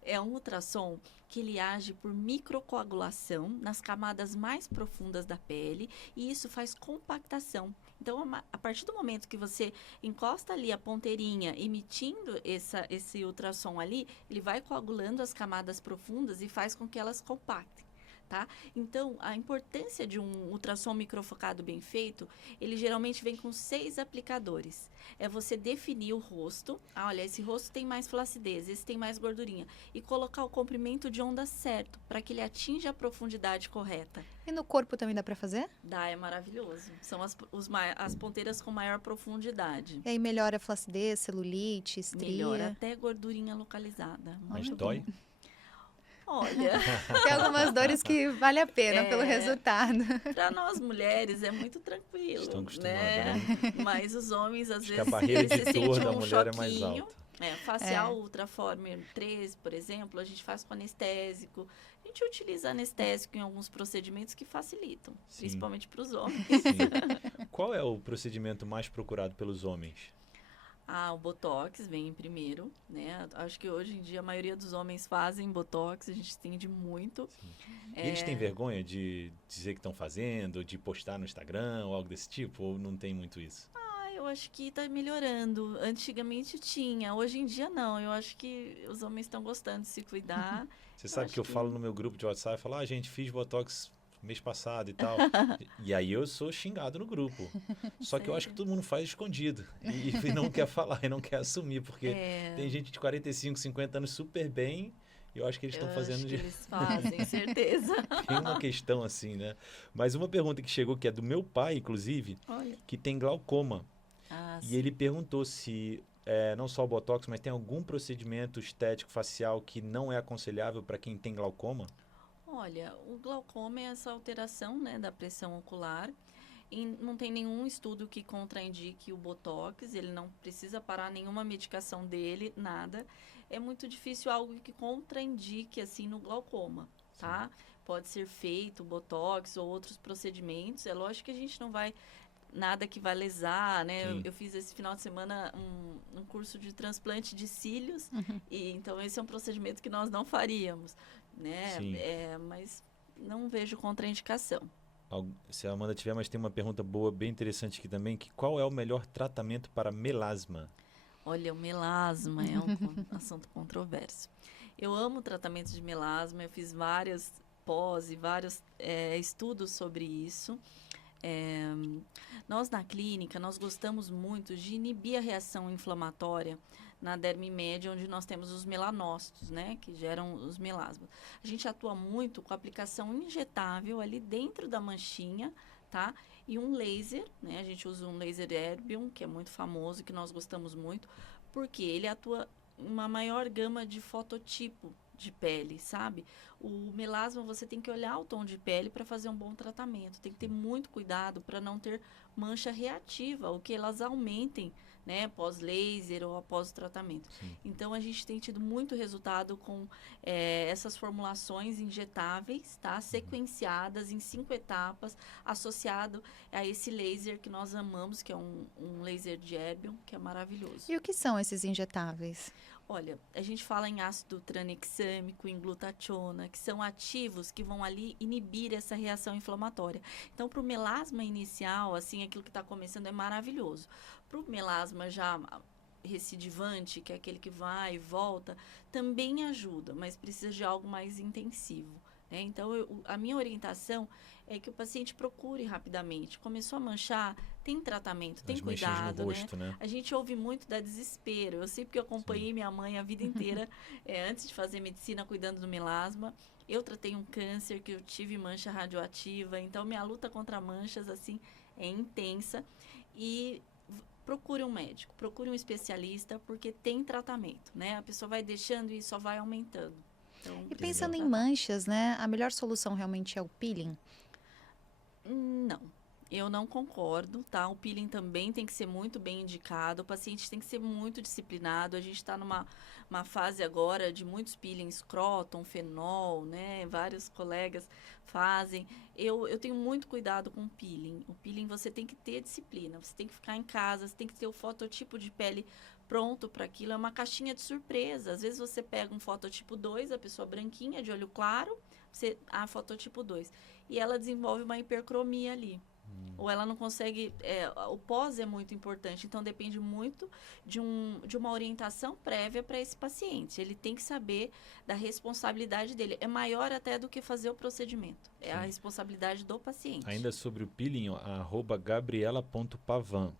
É um ultrassom que ele age por microcoagulação nas camadas mais profundas da pele e isso faz compactação. Então, a partir do momento que você encosta ali a ponteirinha emitindo esse ultrassom ali, ele vai coagulando as camadas profundas e faz com que elas compactem. Tá? Então, a importância de um ultrassom microfocado bem feito, ele geralmente vem com 6 aplicadores. É você definir o rosto, olha, esse rosto tem mais flacidez, esse tem mais gordurinha, e colocar o comprimento de onda certo, para que ele atinja a profundidade correta. E no corpo também dá pra fazer? Dá, é maravilhoso. São as ponteiras com maior profundidade. E aí melhora a flacidez, celulite, estria. Melhora até gordurinha localizada. Mas Muito dói? bom. Olha, Tem algumas dores que vale a pena pelo resultado. para nós mulheres é muito tranquilo, Estão acostumadas, né? né? Mas os homens às Acho que vezes a barreira eles de se dor sentem da um mulher é mais choquinho. alta. Facial Ultraformer 13, por exemplo, a gente faz com anestésico. A gente utiliza anestésico em alguns procedimentos que facilitam, Sim. principalmente para os homens. Sim. Qual é o procedimento mais procurado pelos homens? O Botox vem em primeiro, né? Acho que hoje em dia a maioria dos homens fazem Botox, a gente entende muito. E eles têm vergonha de dizer que estão fazendo, de postar no Instagram ou algo desse tipo? Ou não tem muito isso? Eu acho que está melhorando. Antigamente tinha, hoje em dia não. Eu acho que os homens estão gostando de se cuidar. Você sabe que eu falo no meu grupo de WhatsApp, falo, gente, fiz Botox mês passado e tal. E aí eu sou xingado no grupo. Só que eu acho que todo mundo faz escondido. E não quer falar, e não quer assumir, porque tem gente de 45, 50 anos super bem, e eu acho que eles estão fazendo... Eles fazem, certeza. Tem uma questão assim, né? Mas uma pergunta que chegou, que é do meu pai, inclusive, Olha. que tem glaucoma. E Sim. ele perguntou se, não só o Botox, mas tem algum procedimento estético facial que não é aconselhável para quem tem glaucoma? Olha, o glaucoma é essa alteração, né, da pressão ocular. E não tem nenhum estudo que contraindique o Botox, ele não precisa parar nenhuma medicação dele, nada. É muito difícil algo que contraindique, assim, no glaucoma, tá? Pode ser feito Botox ou outros procedimentos. É lógico que a gente não vai... Nada que vai lesar, né? Eu fiz esse final de semana um curso de transplante de cílios. E então esse é um procedimento que nós não faríamos, né? Mas não vejo contraindicação. Se a Amanda tiver, mas tem uma pergunta boa, bem interessante aqui também, que qual é o melhor tratamento para melasma? Olha, o melasma é um assunto controverso. Eu amo tratamentos de melasma, eu fiz vários pós e vários estudos sobre isso. Nós na clínica, nós gostamos muito de inibir a reação inflamatória na derme média, onde nós temos os melanócitos, né, que geram os melasmas. A gente atua muito com a aplicação injetável ali dentro da manchinha, tá? E um laser, né, a gente usa um laser Erbium, que é muito famoso, que nós gostamos muito, porque ele atua em uma maior gama de fototipo de pele, sabe? O melasma, você tem que olhar o tom de pele para fazer um bom tratamento. Tem que ter muito cuidado para não ter mancha reativa, ou que elas aumentem, né, pós-laser ou após o tratamento. Então, a gente tem tido muito resultado com essas formulações injetáveis, tá? Sequenciadas em 5 etapas, associado a esse laser que nós amamos, que é um laser de Erbium, que é maravilhoso. E o que são esses injetáveis? Olha, a gente fala em ácido tranexâmico, em glutationa, que são ativos que vão ali inibir essa reação inflamatória. Então, para o melasma inicial, assim, aquilo que está começando é maravilhoso. Para o melasma já recidivante, que é aquele que vai e volta, também ajuda, mas precisa de algo mais intensivo. né? Então, a minha orientação é que o paciente procure rapidamente. Começou a manchar, tem tratamento, tem As manchinhas no cuidado, rosto, né? A gente ouve muito da desespero. Eu sei porque eu acompanhei minha mãe a vida inteira, antes de fazer medicina, cuidando do melasma. Eu tratei um câncer que eu tive mancha radioativa, então minha luta contra manchas, assim, é intensa. E procure um médico, procure um especialista, porque tem tratamento, né? A pessoa vai deixando e só vai aumentando. Então, E pensando em manchas, né? A melhor solução realmente é o peeling? Não, eu não concordo, tá? O peeling também tem que ser muito bem indicado, o paciente tem que ser muito disciplinado. A gente está numa fase agora de muitos peelings, Croton, Fenol, né? Vários colegas fazem. Eu tenho muito cuidado com o peeling. O peeling você tem que ter disciplina, você tem que ficar em casa, você tem que ter o fototipo de pele pronto para aquilo. É uma caixinha de surpresa. Às vezes você pega um fototipo 2, a pessoa branquinha, de olho claro, fototipo 2. E ela desenvolve uma hipercromia ali. Ou ela não consegue... o pós é muito importante, então depende muito de uma orientação prévia para esse paciente. Ele tem que saber da responsabilidade dele. É maior até do que fazer o procedimento. É a responsabilidade do paciente. Ainda sobre o peeling, ó, @gabriela.pavan.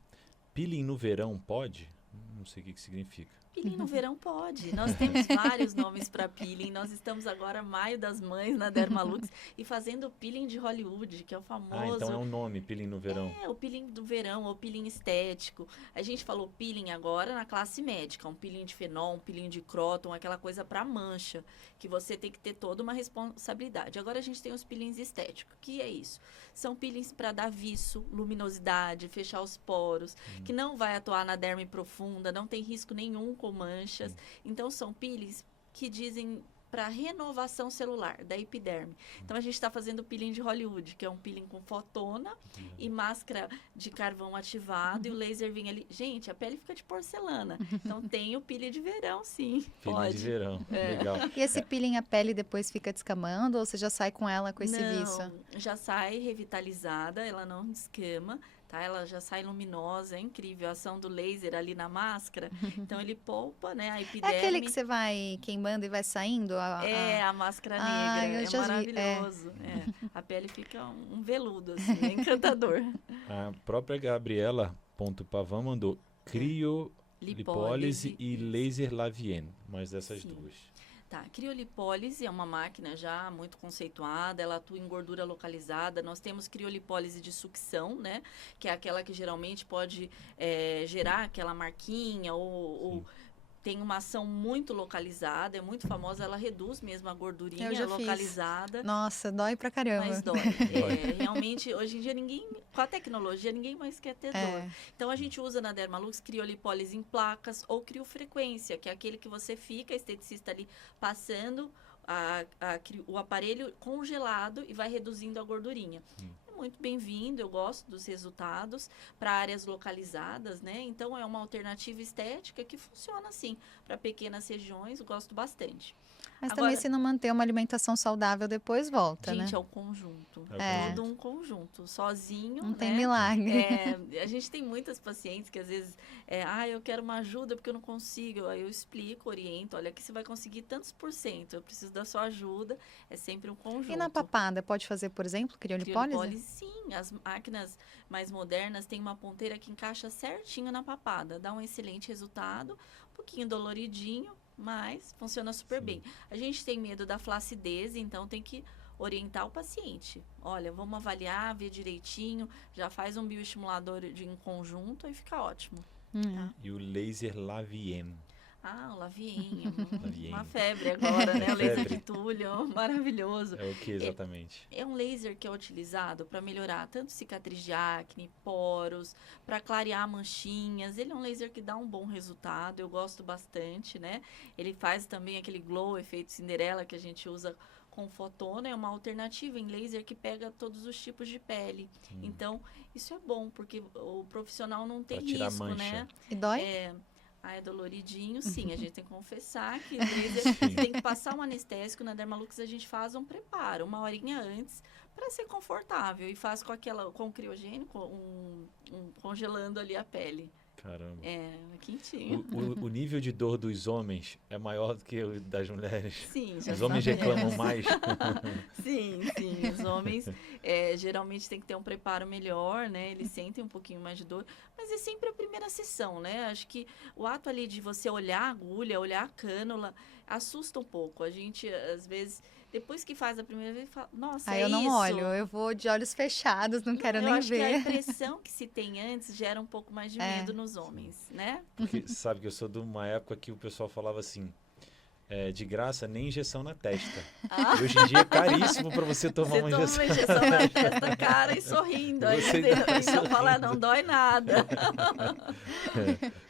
Peeling no verão pode? Não sei o que significa. Peeling no verão pode. Nós temos vários nomes para peeling. Nós estamos agora, Maio das Mães, na Dermalux, e fazendo o peeling de Hollywood, que é o famoso... Ah, então é um nome, peeling no verão. O peeling do verão, ou peeling estético. A gente falou peeling agora na classe médica. Um peeling de fenol, um peeling de Croton, aquela coisa para mancha, que você tem que ter toda uma responsabilidade. Agora a gente tem os peelings estéticos. Que é isso? São peelings para dar viço, luminosidade, fechar os poros, que não vai atuar na derme profunda, não tem risco nenhum com manchas. Então, são peelings que dizem para renovação celular da epiderme. Então, a gente está fazendo o peeling de Hollywood, que é um peeling com fotona e máscara de carvão ativado, e o laser vem ali. Gente, a pele fica de porcelana. Então, tem o peeling de verão, sim. Peeling pode. de verão, legal. E esse peeling, a pele depois fica descamando ou você já sai com ela com esse Não, viço? já sai revitalizada, ela não descama. Tá? Ela já sai luminosa, é incrível a ação do laser ali na máscara. Então, ele poupa, né, a epiderme. É aquele que você vai queimando e vai saindo? A máscara negra, é maravilhoso. A pele fica um veludo, assim, é encantador. A própria Gabriela.pavan mandou criolipólise e laser Lavien, mais dessas duas. Tá, criolipólise é uma máquina já muito conceituada, ela atua em gordura localizada. Nós temos criolipólise de sucção, né? Que é aquela que geralmente pode gerar aquela marquinha ou tem uma ação muito localizada, é muito famosa, ela reduz mesmo a gordurinha localizada. Nossa, dói pra caramba. Mas dói. Realmente, hoje em dia, com a tecnologia, ninguém mais quer ter dor. Então, a gente usa na Dermalux criolipólise em placas ou criofrequência, que é aquele que você fica, esteticista ali, passando o aparelho congelado e vai reduzindo a gordurinha. Muito bem-vindo, eu gosto dos resultados para áreas localizadas, né? Então, é uma alternativa estética que funciona, assim, para pequenas regiões, eu gosto bastante. Mas agora, também, se não manter uma alimentação saudável, depois volta, gente, né? Gente, é o conjunto. Todo um conjunto. Sozinho, não tem milagre. A gente tem muitas pacientes que, às vezes, eu quero uma ajuda porque eu não consigo. Aí eu explico, oriento, olha, aqui você vai conseguir tantos %, eu preciso da sua ajuda. É sempre um conjunto. E na papada, pode fazer, por exemplo, criolipólise? Sim, as máquinas mais modernas têm uma ponteira que encaixa certinho na papada. Dá um excelente resultado, um pouquinho doloridinho, mas funciona super bem. A gente tem medo da flacidez, então tem que orientar o paciente. Olha, vamos avaliar, ver direitinho, já faz um bioestimulador em conjunto e fica ótimo. Tá? E o laser Lavien? O Lavien, uma febre agora, né? O laser de Túlio, maravilhoso. É o que exatamente? É um laser que é utilizado para melhorar tanto cicatriz de acne, poros, para clarear manchinhas. Ele é um laser que dá um bom resultado, eu gosto bastante, né? Ele faz também aquele glow, efeito Cinderela, que a gente usa com fotona, é uma alternativa em laser que pega todos os tipos de pele. Então, isso é bom, porque o profissional não tem risco, né? E dói? É doloridinho, sim. A gente tem que confessar que o laser tem que passar um anestésico. Na Dermalux a gente faz um preparo, 1 horinha antes, para ser confortável. E faz com o criogênico, congelando ali a pele. Caramba. Quentinho. O nível de dor dos homens é maior do que o das mulheres? Sim, já Os homens sabemos. reclamam mais? Sim. Os homens geralmente têm que ter um preparo melhor, né? Eles sentem um pouquinho mais de dor, mas é sempre a primeira sessão, né? Acho que o ato ali de você olhar a agulha, olhar a cânula, assusta um pouco. A gente, às vezes, depois que faz a primeira vez, fala, nossa, Aí é eu não isso. olho, eu vou de olhos fechados, não quero Eu nem acho que a ver. impressão que se tem antes gera um pouco mais de medo nos homens, né? Porque sabe que eu sou de uma época que o pessoal falava assim, de graça, nem injeção na testa. Ah. E hoje em dia é caríssimo para você tomar Você uma toma injeção. uma injeção na testa, cara, e sorrindo. Aí Você então fala, não dói nada.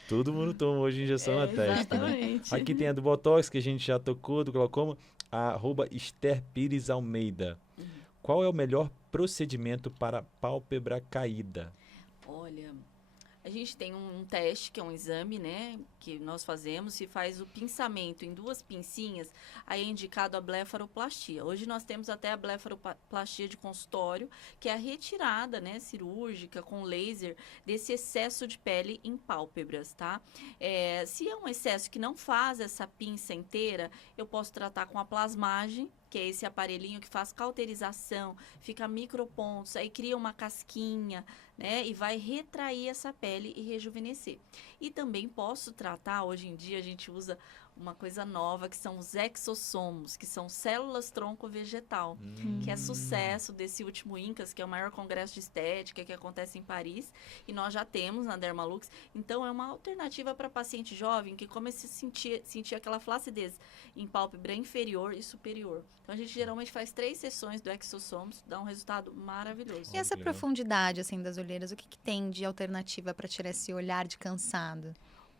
Todo mundo toma hoje injeção na testa, né? Exatamente. Aqui tem a do Botox, que a gente já tocou, do glaucoma, a @Esther Pires Almeida. Qual é o melhor procedimento para pálpebra caída? Olha, a gente tem um teste, que é um exame, né, que nós fazemos, se faz o pinçamento em 2 pincinhas, aí é indicado a blefaroplastia. Hoje nós temos até a blefaroplastia de consultório, que é a retirada, né, cirúrgica com laser desse excesso de pele em pálpebras, tá? Se é um excesso que não faz essa pinça inteira, eu posso tratar com a plasmagem, que é esse aparelhinho que faz cauterização, fica micropontos, aí cria uma casquinha, né? E vai retrair essa pele e rejuvenescer. E também posso tratar, hoje em dia a gente usa uma coisa nova, que são os exossomos, que são células tronco vegetal, que é sucesso desse último INCAS, que é o maior congresso de estética que acontece em Paris, e nós já temos na Dermalux. Então, é uma alternativa para paciente jovem que começa a sentir aquela flacidez em pálpebra inferior e superior. Então, a gente geralmente faz 3 sessões do exossomos, dá um resultado maravilhoso. E essa profundidade, assim, das olheiras, o que tem de alternativa para tirar esse olhar de cansado?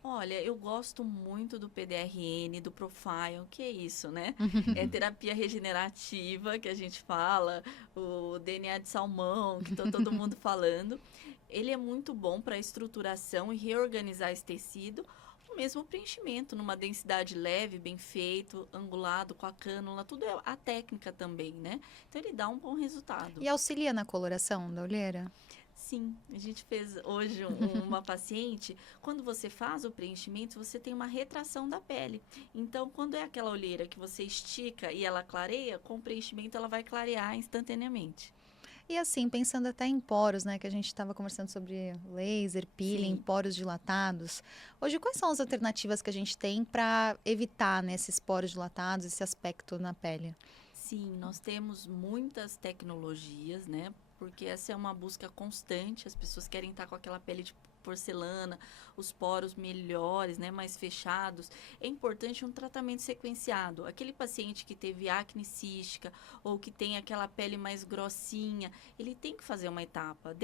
Olha, eu gosto muito do PDRN, do Profile, que é isso, né? É terapia regenerativa, que a gente fala, o DNA de salmão, que tá todo mundo falando. Ele é muito bom para estruturação e reorganizar esse tecido, o mesmo preenchimento, numa densidade leve, bem feito, angulado, com a cânula, tudo é a técnica também, né? Então, ele dá um bom resultado. E auxilia na coloração da olheira? Sim, a gente fez hoje uma paciente, quando você faz o preenchimento, você tem uma retração da pele. Então, quando é aquela olheira que você estica e ela clareia, com o preenchimento ela vai clarear instantaneamente. E assim, pensando até em poros, né, que a gente estava conversando sobre laser, peeling, Sim. poros dilatados. Hoje, quais são as alternativas que a gente tem para evitar, né, esses poros dilatados, esse aspecto na pele? Sim, nós temos muitas tecnologias, né? Porque essa é uma busca constante, as pessoas querem estar com aquela pele de porcelana, os poros melhores, né, mais fechados. É importante um tratamento sequenciado. Aquele paciente que teve acne cística ou que tem aquela pele mais grossinha, ele tem que fazer uma etapa.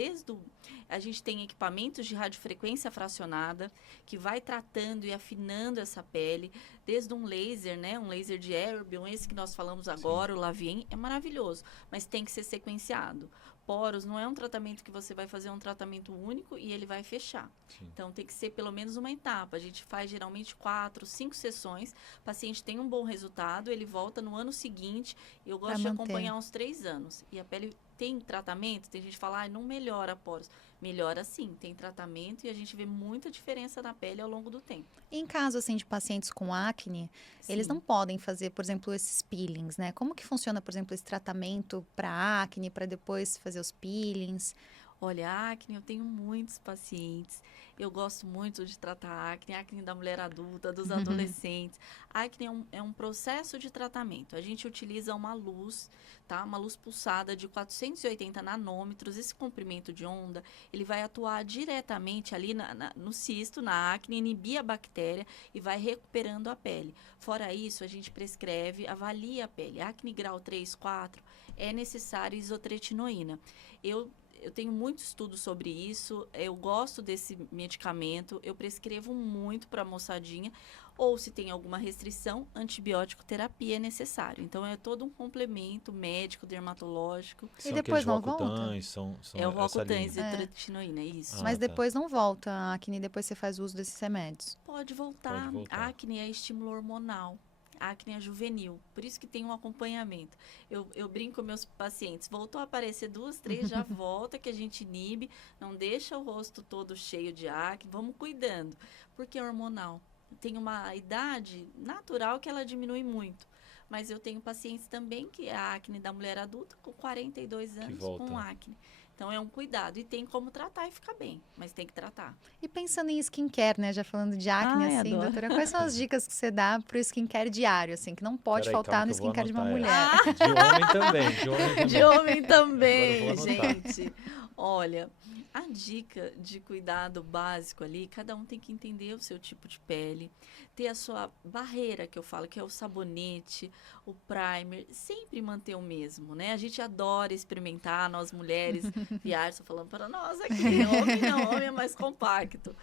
A gente tem equipamentos de radiofrequência fracionada que vai tratando e afinando essa pele, desde um laser, né, um laser de erbium, esse que nós falamos agora, o Lavien, é maravilhoso, mas tem que ser sequenciado. Poros não é um tratamento que você vai fazer um tratamento único e ele vai fechar. Sim. Então, tem que ser pelo menos uma etapa. A gente faz geralmente 4, 5 sessões. O paciente tem um bom resultado, ele volta no ano seguinte. Eu gosto de acompanhar uns 3 anos. E a pele tem tratamento? Tem gente que fala, não melhora poros. Melhora sim, tem tratamento e a gente vê muita diferença na pele ao longo do tempo. E em caso, assim, de pacientes com acne, eles Sim. não podem fazer, por exemplo, esses peelings, né? Como que funciona, por exemplo, esse tratamento para acne, para depois fazer os peelings? Olha, acne, eu tenho muitos pacientes. Eu gosto muito de tratar acne da mulher adulta, dos adolescentes. Acne é um processo de tratamento. A gente utiliza uma luz, tá? Uma luz pulsada de 480 nanômetros. Esse comprimento de onda, ele vai atuar diretamente ali no cisto, na acne, inibir a bactéria e vai recuperando a pele. Fora isso, a gente prescreve, avalia a pele. Acne grau 3, 4, é necessário isotretinoína. Eu tenho muito estudo sobre isso, eu gosto desse medicamento, eu prescrevo muito para a moçadinha, ou se tem alguma restrição, antibiótico terapia é necessário. Então, é todo um complemento médico, dermatológico. São depois aqueles não volta? Rocutans, são É o essa Rocutan, linha. isotretinoína, isso. Ah, Mas tá. depois não volta a acne, depois você faz uso desses remédios. Pode voltar. Pode voltar. A acne é estímulo hormonal. acne é juvenil, por isso que tem um acompanhamento. Eu brinco com meus pacientes, voltou a aparecer 2, 3, já volta que a gente inibe, não deixa o rosto todo cheio de acne, vamos cuidando, porque é hormonal. Tem uma idade natural que ela diminui muito, mas eu tenho pacientes também que é a acne da mulher adulta com 42 anos com acne. Então, é um cuidado. E tem como tratar e ficar bem. Mas tem que tratar. E pensando em skincare, né? Já falando de acne, assim, adoro. doutora, quais são as dicas que você dá pro skincare diário, assim, que não pode faltar no skincare de uma mulher? De homem também, de homem também. De homem também, gente. Olha, a dica de cuidado básico ali, cada um tem que entender o seu tipo de pele, ter a sua barreira, que eu falo, que é o sabonete, o primer, sempre manter o mesmo, né? A gente adora experimentar, nós mulheres, viajar, estou falando para nós aqui, homem não, homem é mais compacto.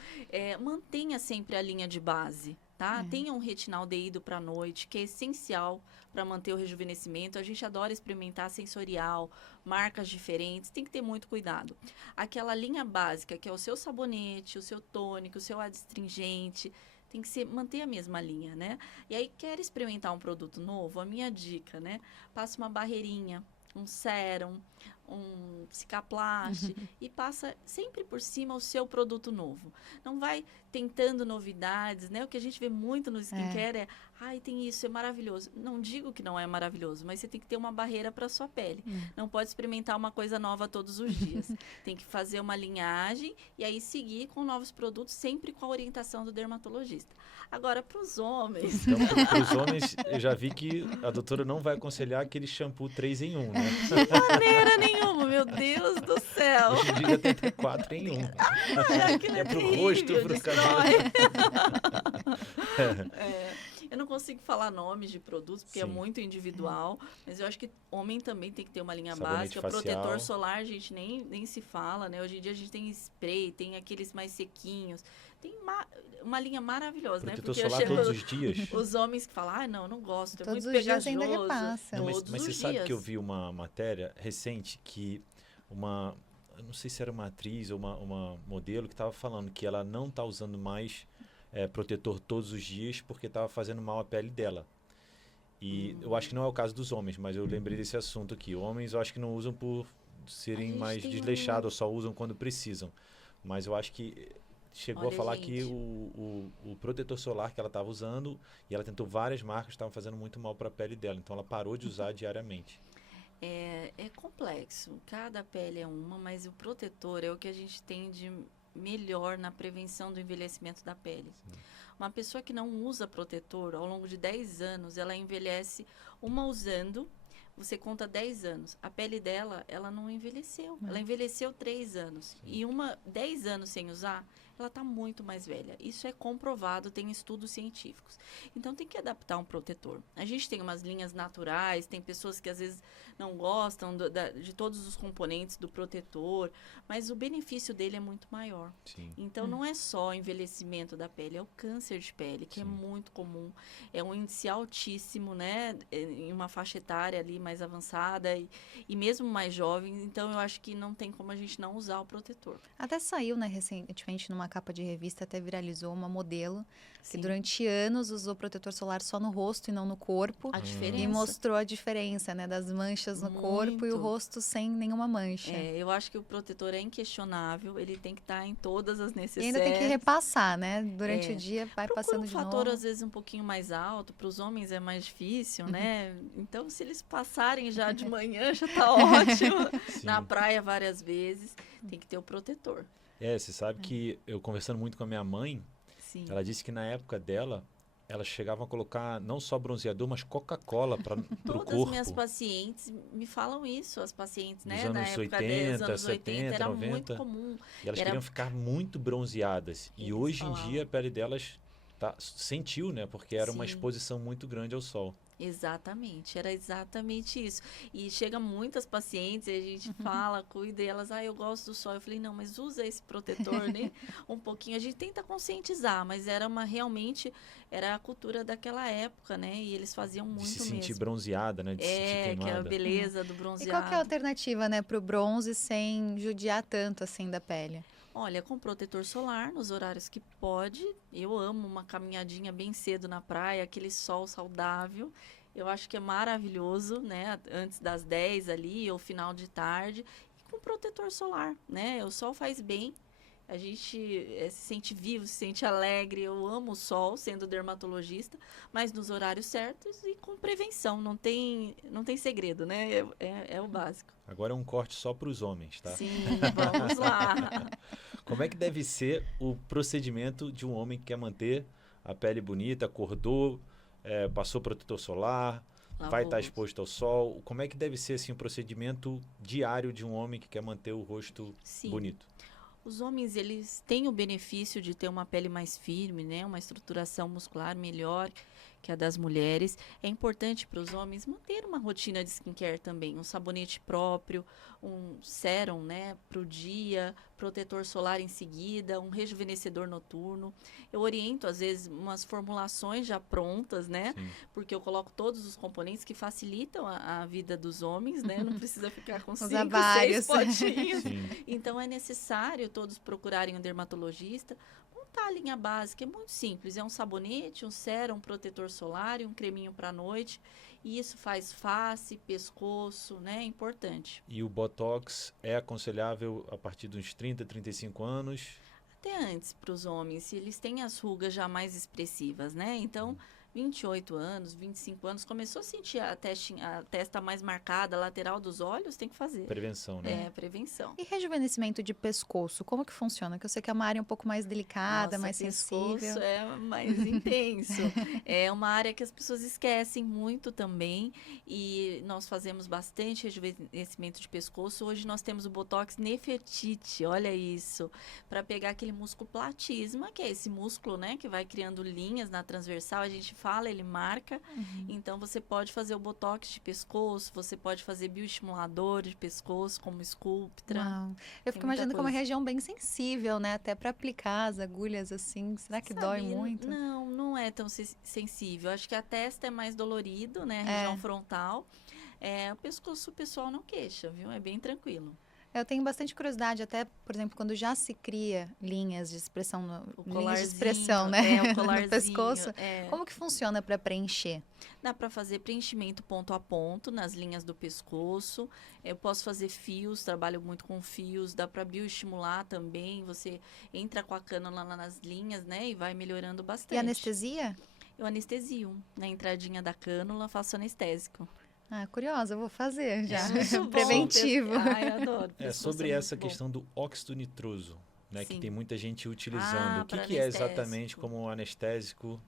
Mantenha sempre a linha de base, tá? Tenha um retinaldeído para a noite, que é essencial para manter o rejuvenescimento. A gente adora experimentar sensorial, marcas diferentes, tem que ter muito cuidado. Aquela linha básica, que é o seu sabonete, o seu tônico, o seu adstringente, tem que manter a mesma linha, né? E aí, quer experimentar um produto novo? A minha dica, né? Passa uma barreirinha, um sérum, um cicaplast e passa sempre por cima o seu produto novo. Não vai tentando novidades, né? O que a gente vê muito no skincare é, ai, tem isso, é maravilhoso. Não digo que não é maravilhoso, mas você tem que ter uma barreira para sua pele. Não pode experimentar uma coisa nova todos os dias. Tem que fazer uma linhagem e aí seguir com novos produtos, sempre com a orientação do dermatologista. Agora, para os homens... Então, para os homens, eu já vi que a doutora não vai aconselhar aquele shampoo 3 em 1, né? De maneira nenhuma, meu Deus do céu. Hoje em dia tem até 4 em 1. É pro rosto, pro cabelo. Eu não consigo falar nomes de produtos, porque é muito individual, mas eu acho que homem também tem que ter uma linha sabonete básica. facial. Protetor solar, a gente nem se fala, né? Hoje em dia a gente tem spray, tem aqueles mais sequinhos. Tem uma linha maravilhosa, protetor né? Porque solar todos os dias. Os homens que falam, não, eu não gosto, é todos muito pegajoso. Todos os dias ainda repassa. Não, mas você sabe que eu vi uma matéria recente que eu não sei se era uma atriz ou uma modelo que estava falando que ela não está usando mais protetor todos os dias porque estava fazendo mal à pele dela. E eu acho que não é o caso dos homens, mas eu lembrei desse assunto aqui. Homens eu acho que não usam por serem mais desleixados ou só usam quando precisam. Mas eu acho que chegou a falar que o protetor solar que ela estava usando, e ela tentou várias marcas que estavam fazendo muito mal para a pele dela. Então ela parou de usar diariamente. É complexo. Cada pele é uma, mas o protetor é o que a gente tem de melhor na prevenção do envelhecimento da pele. Sim. Uma pessoa que não usa protetor, ao longo de 10 anos, ela envelhece uma usando, você conta 10 anos. A pele dela, ela não envelheceu. Ela envelheceu 3 anos. Sim. E 10 anos sem usar, ela está muito mais velha. Isso é comprovado, tem estudos científicos. Então, tem que adaptar um protetor. A gente tem umas linhas naturais, tem pessoas que às vezes não gostam de todos os componentes do protetor, mas o benefício dele é muito maior. Sim. Então, não é só o envelhecimento da pele, é o câncer de pele, que é muito comum. É um índice altíssimo, né? Em uma faixa etária ali mais avançada e mesmo mais jovem. Então, eu acho que não tem como a gente não usar o protetor. Até saiu, né, recentemente, numa capa de revista, até viralizou uma modelo que durante anos usou protetor solar só no rosto e não no corpo. A diferença. E mostrou a diferença, né, das manchas no corpo e o rosto sem nenhuma mancha. Eu acho que o protetor é inquestionável, ele tem que estar em todas as necessidades. E ainda tem que repassar, né? Durante o dia vai passando de novo. Um fator, às vezes, um pouquinho mais alto, para os homens é mais difícil, né? Então, se eles passarem já de manhã, já está ótimo. Na praia várias vezes, tem que ter o protetor. Você sabe que eu conversando muito com a minha mãe, ela disse que na época dela, ela chegava a colocar não só bronzeador, mas Coca-Cola para o corpo. Todas as minhas pacientes me falam isso, as pacientes, né? Dos anos 80, anos 70, era 90. muito comum. E elas queriam ficar muito bronzeadas. E hoje em dia a pele delas sentiu, né? Porque era uma exposição muito grande ao sol. Exatamente, era exatamente isso. E chega muitas pacientes e a gente fala, cuida, e elas, eu gosto do sol. Eu falei, não, mas usa esse protetor, né? Um pouquinho. A gente tenta conscientizar, mas realmente era a cultura daquela época, né? E eles faziam muito mesmo. De se sentir bronzeada, né? De se sentir queimada. Que é a beleza do bronzeado. E qual que é a alternativa, né, pro bronze sem judiar tanto, assim, da pele? Olha, com protetor solar, nos horários que pode. Eu amo uma caminhadinha bem cedo na praia, aquele sol saudável. Eu acho que é maravilhoso, né? Antes das 10 ali, ou final de tarde. E com protetor solar, né? O sol faz bem. A gente se sente vivo, se sente alegre. Eu amo o sol, sendo dermatologista, mas nos horários certos e com prevenção. Não tem segredo, né? É o básico. Agora é um corte só para os homens, tá? Sim, vamos lá. Como é que deve ser o procedimento de um homem que quer manter a pele bonita, acordou, passou protetor solar, vai estar exposto ao sol? Como é que deve ser assim, o procedimento diário de um homem que quer manter o rosto bonito? Os homens, eles têm o benefício de ter uma pele mais firme, né? Uma estruturação muscular melhor que a das mulheres. É importante para os homens manter uma rotina de skincare também. Um sabonete próprio, um sérum, né? Para o dia, protetor solar em seguida, um rejuvenescedor noturno. Eu oriento, às vezes, umas formulações já prontas, né? Sim. Porque eu coloco todos os componentes que facilitam a vida dos homens, né? Não precisa ficar com 5, 6 potinhos. Sim. Então, é necessário todos procurarem um dermatologista. Montar a linha básica é muito simples. É um sabonete, um sérum, um protetor solar e um creminho para a noite. E isso faz face, pescoço, né? É importante. E o Botox é aconselhável a partir dos 30, 35 anos? Até antes para os homens, se eles têm as rugas já mais expressivas, né? Então, 28 anos, 25 anos, começou a sentir a testa mais marcada, a lateral dos olhos, tem que fazer. Prevenção, né? É, prevenção. E rejuvenescimento de pescoço, como que funciona? Que eu sei que é uma área um pouco mais delicada, Nossa, mais sensível. pescoço é mais intenso. É uma área que as pessoas esquecem muito também. E nós fazemos bastante rejuvenescimento de pescoço. Hoje nós temos o Botox Nefertiti, olha isso. Para pegar aquele músculo platisma, que é esse músculo, né? Que vai criando linhas na transversal. A gente fala, ele marca. Então, você pode fazer o Botox de pescoço, você pode fazer bioestimulador de pescoço, como Sculptra. Uau. Eu fico Tem muita imaginando que é uma coisa. região bem sensível, né? Até para aplicar as agulhas assim. Será que dói Sabe, muito? Não é tão sensível. Acho que a testa é mais dolorido, né? A região frontal. O pescoço o pessoal não queixa, viu? É bem tranquilo. Eu tenho bastante curiosidade, até, por exemplo, quando já se cria linhas de expressão, linhas de expressão, né? o colarzinho. No pescoço. Como que funciona para preencher? Dá para fazer preenchimento ponto a ponto nas linhas do pescoço. Eu posso fazer fios, trabalho muito com fios. Dá para bioestimular também. Você entra com a cânula lá nas linhas, né? E vai melhorando bastante. E anestesia? Eu anestesio na entradinha da cânula, faço anestésico. Ah, curiosa, eu vou fazer já. Muito bom, Preventivo. Ai, adoro. É sobre essa questão do óxido nitroso, né? Que tem muita gente utilizando. O que é exatamente como anestésico?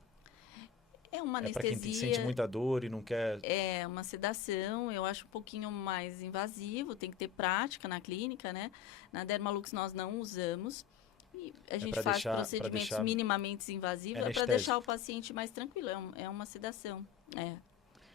É uma É para anestesia. quem sente muita dor e não quer... É uma sedação, eu acho um pouquinho mais invasivo, tem que ter prática na clínica, né? Na Dermalux nós não usamos. E a gente faz procedimentos minimamente invasivos para deixar o paciente mais tranquilo. É uma sedação.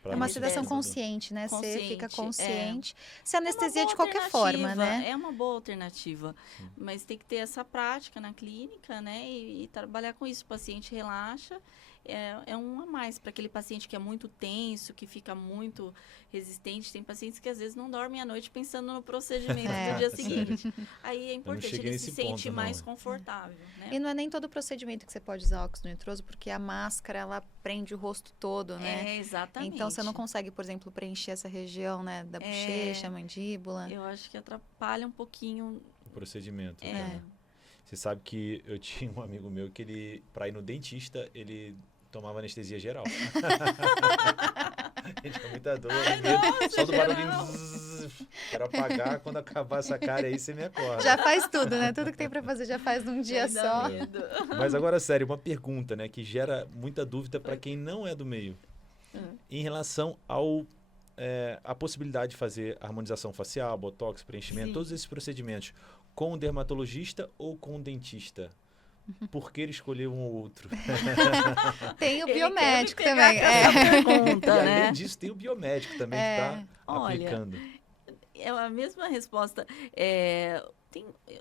É uma sedação consciente, né? Você fica consciente. Se anestesia de qualquer forma, né? É uma boa alternativa. Mas tem que ter essa prática na clínica, né? E trabalhar com isso. O paciente relaxa. É um a mais para aquele paciente que é muito tenso, que fica muito resistente. Tem pacientes que às vezes não dormem à noite pensando no procedimento do dia seguinte. Aí é importante, ele se sente mais confortável. Né? E não é nem todo procedimento que você pode usar óxido nitroso, porque a máscara, ela prende o rosto todo, né? Exatamente. Então, você não consegue, por exemplo, preencher essa região, né? Da bochecha, mandíbula. Eu acho que atrapalha um pouquinho o procedimento. Né? Você sabe que eu tinha um amigo meu que ele, para ir no dentista, ele tomava anestesia geral. Ele tinha muita dor, só do barulhinho. Quero apagar, quando acabar essa cara aí, você me acorda. Já faz tudo, né? Tudo que tem para fazer já faz num dia só. Mas agora, sério, uma pergunta, né? Que gera muita dúvida para quem não é do meio. Em relação a possibilidade de fazer harmonização facial, botox, preenchimento, todos esses procedimentos com o dermatologista ou com o dentista? Por que ele escolheu um ou outro? Tem o biomédico também. Pergunta, e além disso, tem o biomédico também que está aplicando. É a mesma resposta.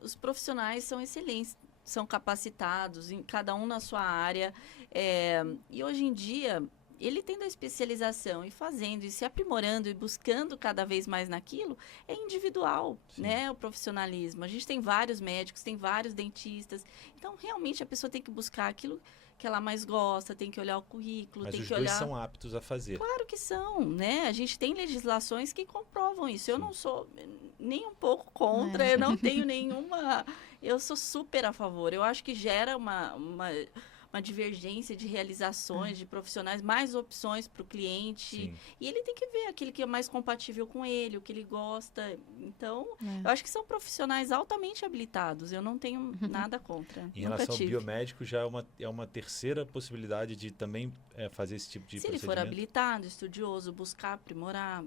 Os profissionais são excelentes, são capacitados, cada um na sua área. E hoje em dia, ele tendo a especialização e fazendo, e se aprimorando e buscando cada vez mais naquilo, é individual, né? O profissionalismo. A gente tem vários médicos, tem vários dentistas. Então, realmente, a pessoa tem que buscar aquilo que ela mais gosta, tem que olhar o currículo, Mas tem os que dois olhar... são aptos a fazer. Claro que são, né? A gente tem legislações que comprovam isso. Eu Sim. não sou nem um pouco contra, eu não tenho nenhuma... Eu sou super a favor. Eu acho que gera uma divergência de realizações, de profissionais, mais opções para o cliente. Sim. E ele tem que ver aquele que é mais compatível com ele, o que ele gosta. Então, eu acho que são profissionais altamente habilitados. Eu não tenho nada contra. Em Nunca relação ao tive. biomédico, já é uma terceira possibilidade de também fazer esse tipo de Se ele for procedimento. habilitado, estudioso, buscar aprimorar,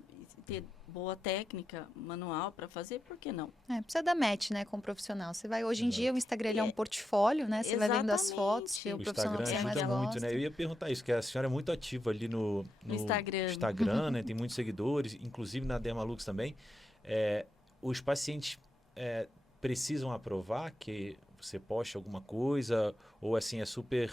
ter boa técnica manual para fazer, por que não? Precisa dar match, né, com o profissional. Você vai, hoje em Exato. dia o Instagram ele é um portfólio, né? Você vai vendo as Exatamente. fotos, vê o O profissional Instagram que você mais ajuda muito, gosta. né? Eu ia perguntar isso, que a senhora é muito ativa ali no Instagram, né? Tem muitos seguidores, inclusive na Dermalux também. Os pacientes precisam aprovar que você poste alguma coisa, ou assim, é super...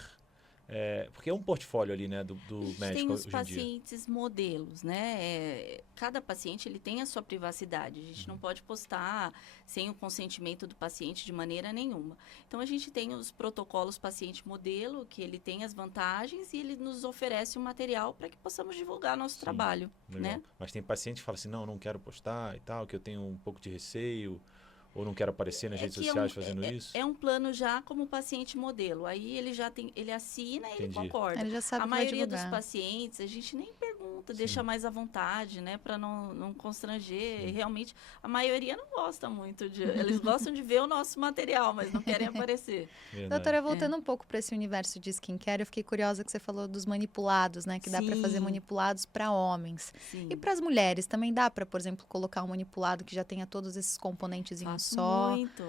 porque é um portfólio ali, né, do médico tem os hoje em dia. pacientes modelos, né? Cada paciente ele tem a sua privacidade. A gente não pode postar sem o consentimento do paciente de maneira nenhuma. Então a gente tem os protocolos paciente modelo, que ele tem as vantagens e ele nos oferece um material para que possamos divulgar nosso trabalho, Legal. né? Mas tem paciente que fala assim, não quero postar e tal, que eu tenho um pouco de receio, ou não quero aparecer nas redes sociais fazendo isso. É um plano já como paciente modelo. Aí ele já tem, ele assina e ele Entendi. concorda. Ele já sabe A que vai maioria dos divulgar. pacientes, a gente nem pergunta, deixa mais à vontade, né? Para não constranger. Sim. E realmente, a maioria não gosta muito de... Eles gostam de ver o nosso material, mas não querem aparecer. Verdade. Doutora, voltando um pouco para esse universo de skincare, eu fiquei curiosa que você falou dos manipulados, né? Que dá para fazer Sim. manipulados para homens. Sim. E para as mulheres, também dá para, por exemplo, colocar um manipulado que já tenha todos esses componentes em um Faço só? muito.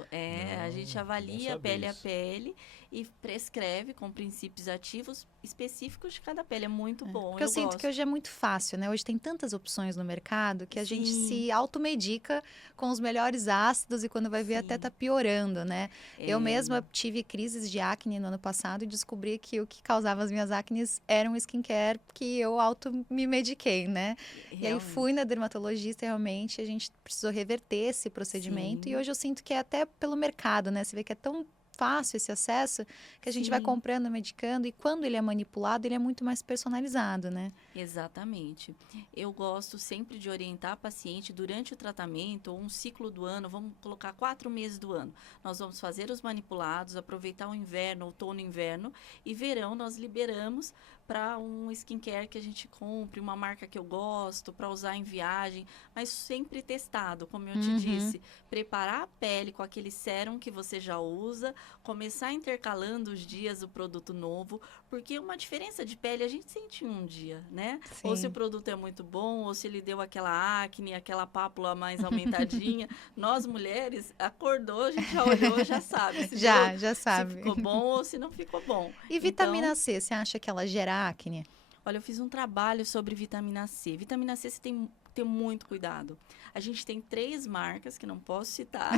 A gente bom avalia saber pele a isso. pele e prescreve com princípios ativos específicos de cada pele. É muito bom. Porque eu sinto gosto. que hoje é muito fácil, né? Hoje tem tantas opções no mercado que a gente Sim. se automedica com os melhores ácidos e quando vai ver até Sim. tá piorando, né? Eu É, mesma tive crises de acne no ano passado e descobri que o que causava as minhas acnes era um skincare que eu auto me mediquei, né? E aí realmente. fui na dermatologista e realmente a gente precisou reverter esse procedimento. Sim. E hoje eu sinto que é até pelo mercado, né? Você vê que é tão fácil esse acesso que a gente vai Sim. comprando, medicando e quando ele é manipulado, ele é muito mais personalizado, né? Exatamente. Eu gosto sempre de orientar a paciente durante o tratamento ou um ciclo do ano, vamos colocar 4 meses do ano. Nós vamos fazer os manipulados, aproveitar o inverno, outono e inverno, e verão nós liberamos para um skincare que a gente compre, uma marca que eu gosto, para usar em viagem, mas sempre testado, como eu te disse. Preparar a pele com aquele sérum que você já usa, começar intercalando os dias o produto novo, porque uma diferença de pele a gente sente em um dia, né? Sim. Ou se o produto é muito bom, ou se ele deu aquela acne, aquela pápula mais aumentadinha. Nós, mulheres, acordou, a gente já olhou, já sabe. Se Já se sabe. ficou bom ou se não ficou bom. E vitamina Então, C, você acha que ela gera acne? olha, eu fiz um trabalho sobre vitamina C. Vitamina C você tem que ter muito cuidado. A gente tem 3 marcas, que não posso citar,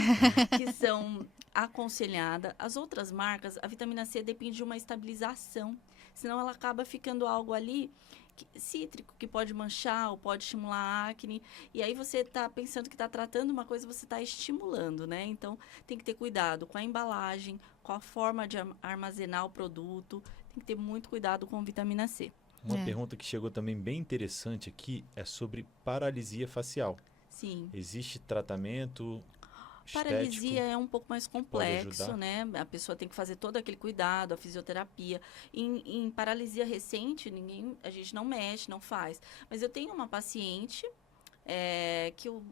que são aconselhadas. As outras marcas, a vitamina C depende de uma estabilização. Senão ela acaba ficando algo ali cítrico, que pode manchar ou pode estimular a acne. E aí você está pensando que está tratando uma coisa, você está estimulando, né? Então, tem que ter cuidado com a embalagem, com a forma de armazenar o produto. Tem que ter muito cuidado com vitamina C. Uma pergunta que chegou também bem interessante aqui é sobre paralisia facial. Sim. Existe tratamento Paralisia estético? é um pouco mais pode complexo, ajudar? né? A pessoa tem que fazer todo aquele cuidado, a fisioterapia. Em paralisia recente, a gente não mexe, não faz. Mas eu tenho uma paciente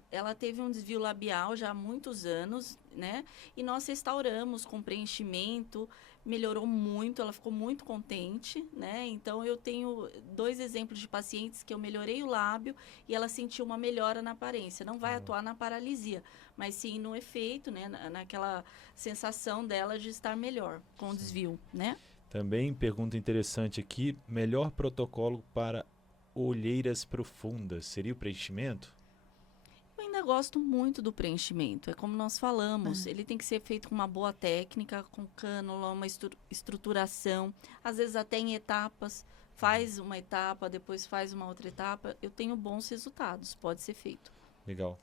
ela teve um desvio labial já há muitos anos, né? E nós restauramos com preenchimento, melhorou muito, ela ficou muito contente, né? Então, eu tenho 2 exemplos de pacientes que eu melhorei o lábio e ela sentiu uma melhora na aparência. Não vai atuar na paralisia, mas sim no efeito, né? Naquela sensação dela de estar melhor com o desvio, né? Também pergunta interessante aqui, melhor protocolo para olheiras profundas, seria o preenchimento? Eu ainda gosto muito do preenchimento, é como nós falamos, ele tem que ser feito com uma boa técnica, com cânula, uma estruturação, às vezes até em etapas, faz uma etapa, depois faz uma outra etapa, eu tenho bons resultados, pode ser feito. Legal.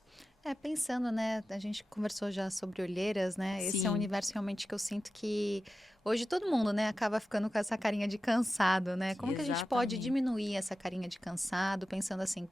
Pensando, né, a gente conversou já sobre olheiras, né, esse é um Sim. universo realmente que eu sinto que hoje todo mundo, né, acaba ficando com essa carinha de cansado, né, como que a gente pode Exatamente. diminuir essa carinha de cansado, pensando assim,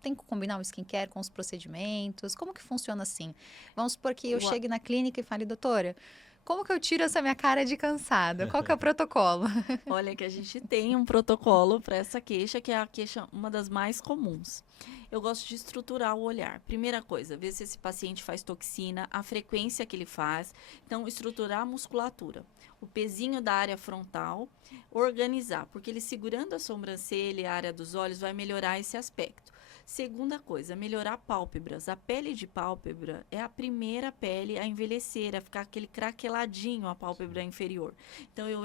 tem que combinar o skincare com os procedimentos, como que funciona assim? Vamos supor que eu Ua- chegue na clínica e fale, doutora, como que eu tiro essa minha cara de cansada? Qual que é o protocolo? Olha que a gente tem um protocolo para essa queixa, que é a queixa uma das mais comuns. Eu gosto de estruturar o olhar. Primeira coisa, ver se esse paciente faz toxina, a frequência que ele faz. Então, estruturar a musculatura. O pezinho da área frontal, organizar, porque ele segurando a sobrancelha e a área dos olhos vai melhorar esse aspecto. Segunda coisa, melhorar pálpebras. A pele de pálpebra é a primeira pele a envelhecer, a ficar aquele craqueladinho a pálpebra inferior. Então, eu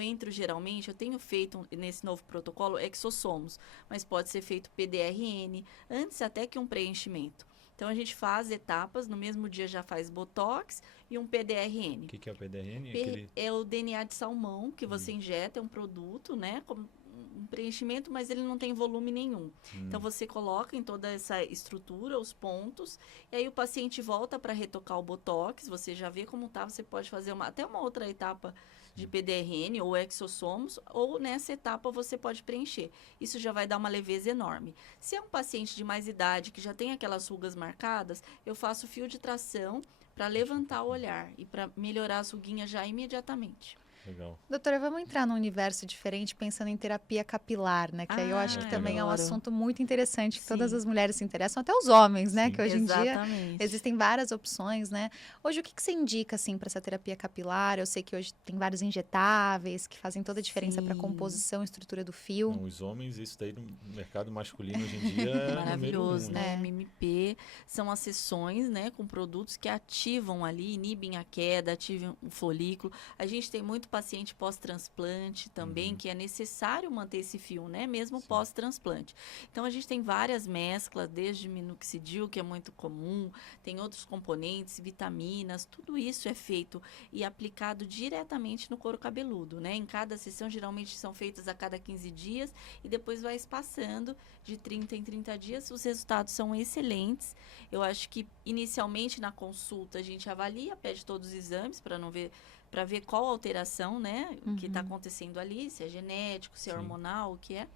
tenho feito nesse novo protocolo exossomos, mas pode ser feito PDRN, antes até que um preenchimento. Então, a gente faz etapas, no mesmo dia já faz Botox e um PDRN. O que é o PDRN? É o DNA de salmão que você injeta, é um produto, né? Como um preenchimento, mas ele não tem volume nenhum. Então, você coloca em toda essa estrutura os pontos, e aí o paciente volta para retocar o Botox, você já vê como tá, você pode fazer até uma outra etapa de PDRN ou exossomos, ou nessa etapa você pode preencher. Isso já vai dar uma leveza enorme. Se é um paciente de mais idade, que já tem aquelas rugas marcadas, eu faço fio de tração para levantar o olhar e para melhorar as ruguinhas já imediatamente. Legal. Doutora, vamos entrar num universo diferente pensando em terapia capilar, né? Que aí eu acho que também é um adoro. assunto muito interessante, que todas Sim. as mulheres se interessam, até os homens, né? Sim. Que hoje em dia Exatamente. existem várias opções, né? Hoje, o que você indica, assim, para essa terapia capilar? Eu sei que hoje tem vários injetáveis que fazem toda a diferença para a Sim. composição e estrutura do fio. Não, os homens, isso daí no mercado masculino hoje em dia é Maravilhoso, número 1. né? MMP são as sessões, né, com produtos que ativam ali, inibem a queda, ativam o folículo. A gente tem muito paciente pós-transplante também, que é necessário manter esse fio, né, mesmo pós-transplante. Então, a gente tem várias mesclas, desde minoxidil, que é muito comum, tem outros componentes, vitaminas, tudo isso é feito e aplicado diretamente no couro cabeludo, né? Em cada sessão, geralmente são feitas a cada 15 dias e depois vai espaçando de 30 em 30 dias. Os resultados são excelentes. Eu acho que inicialmente na consulta a gente avalia, pede todos os exames para ver qual alteração, né, que está acontecendo ali, se é genético, se é hormonal, o que é.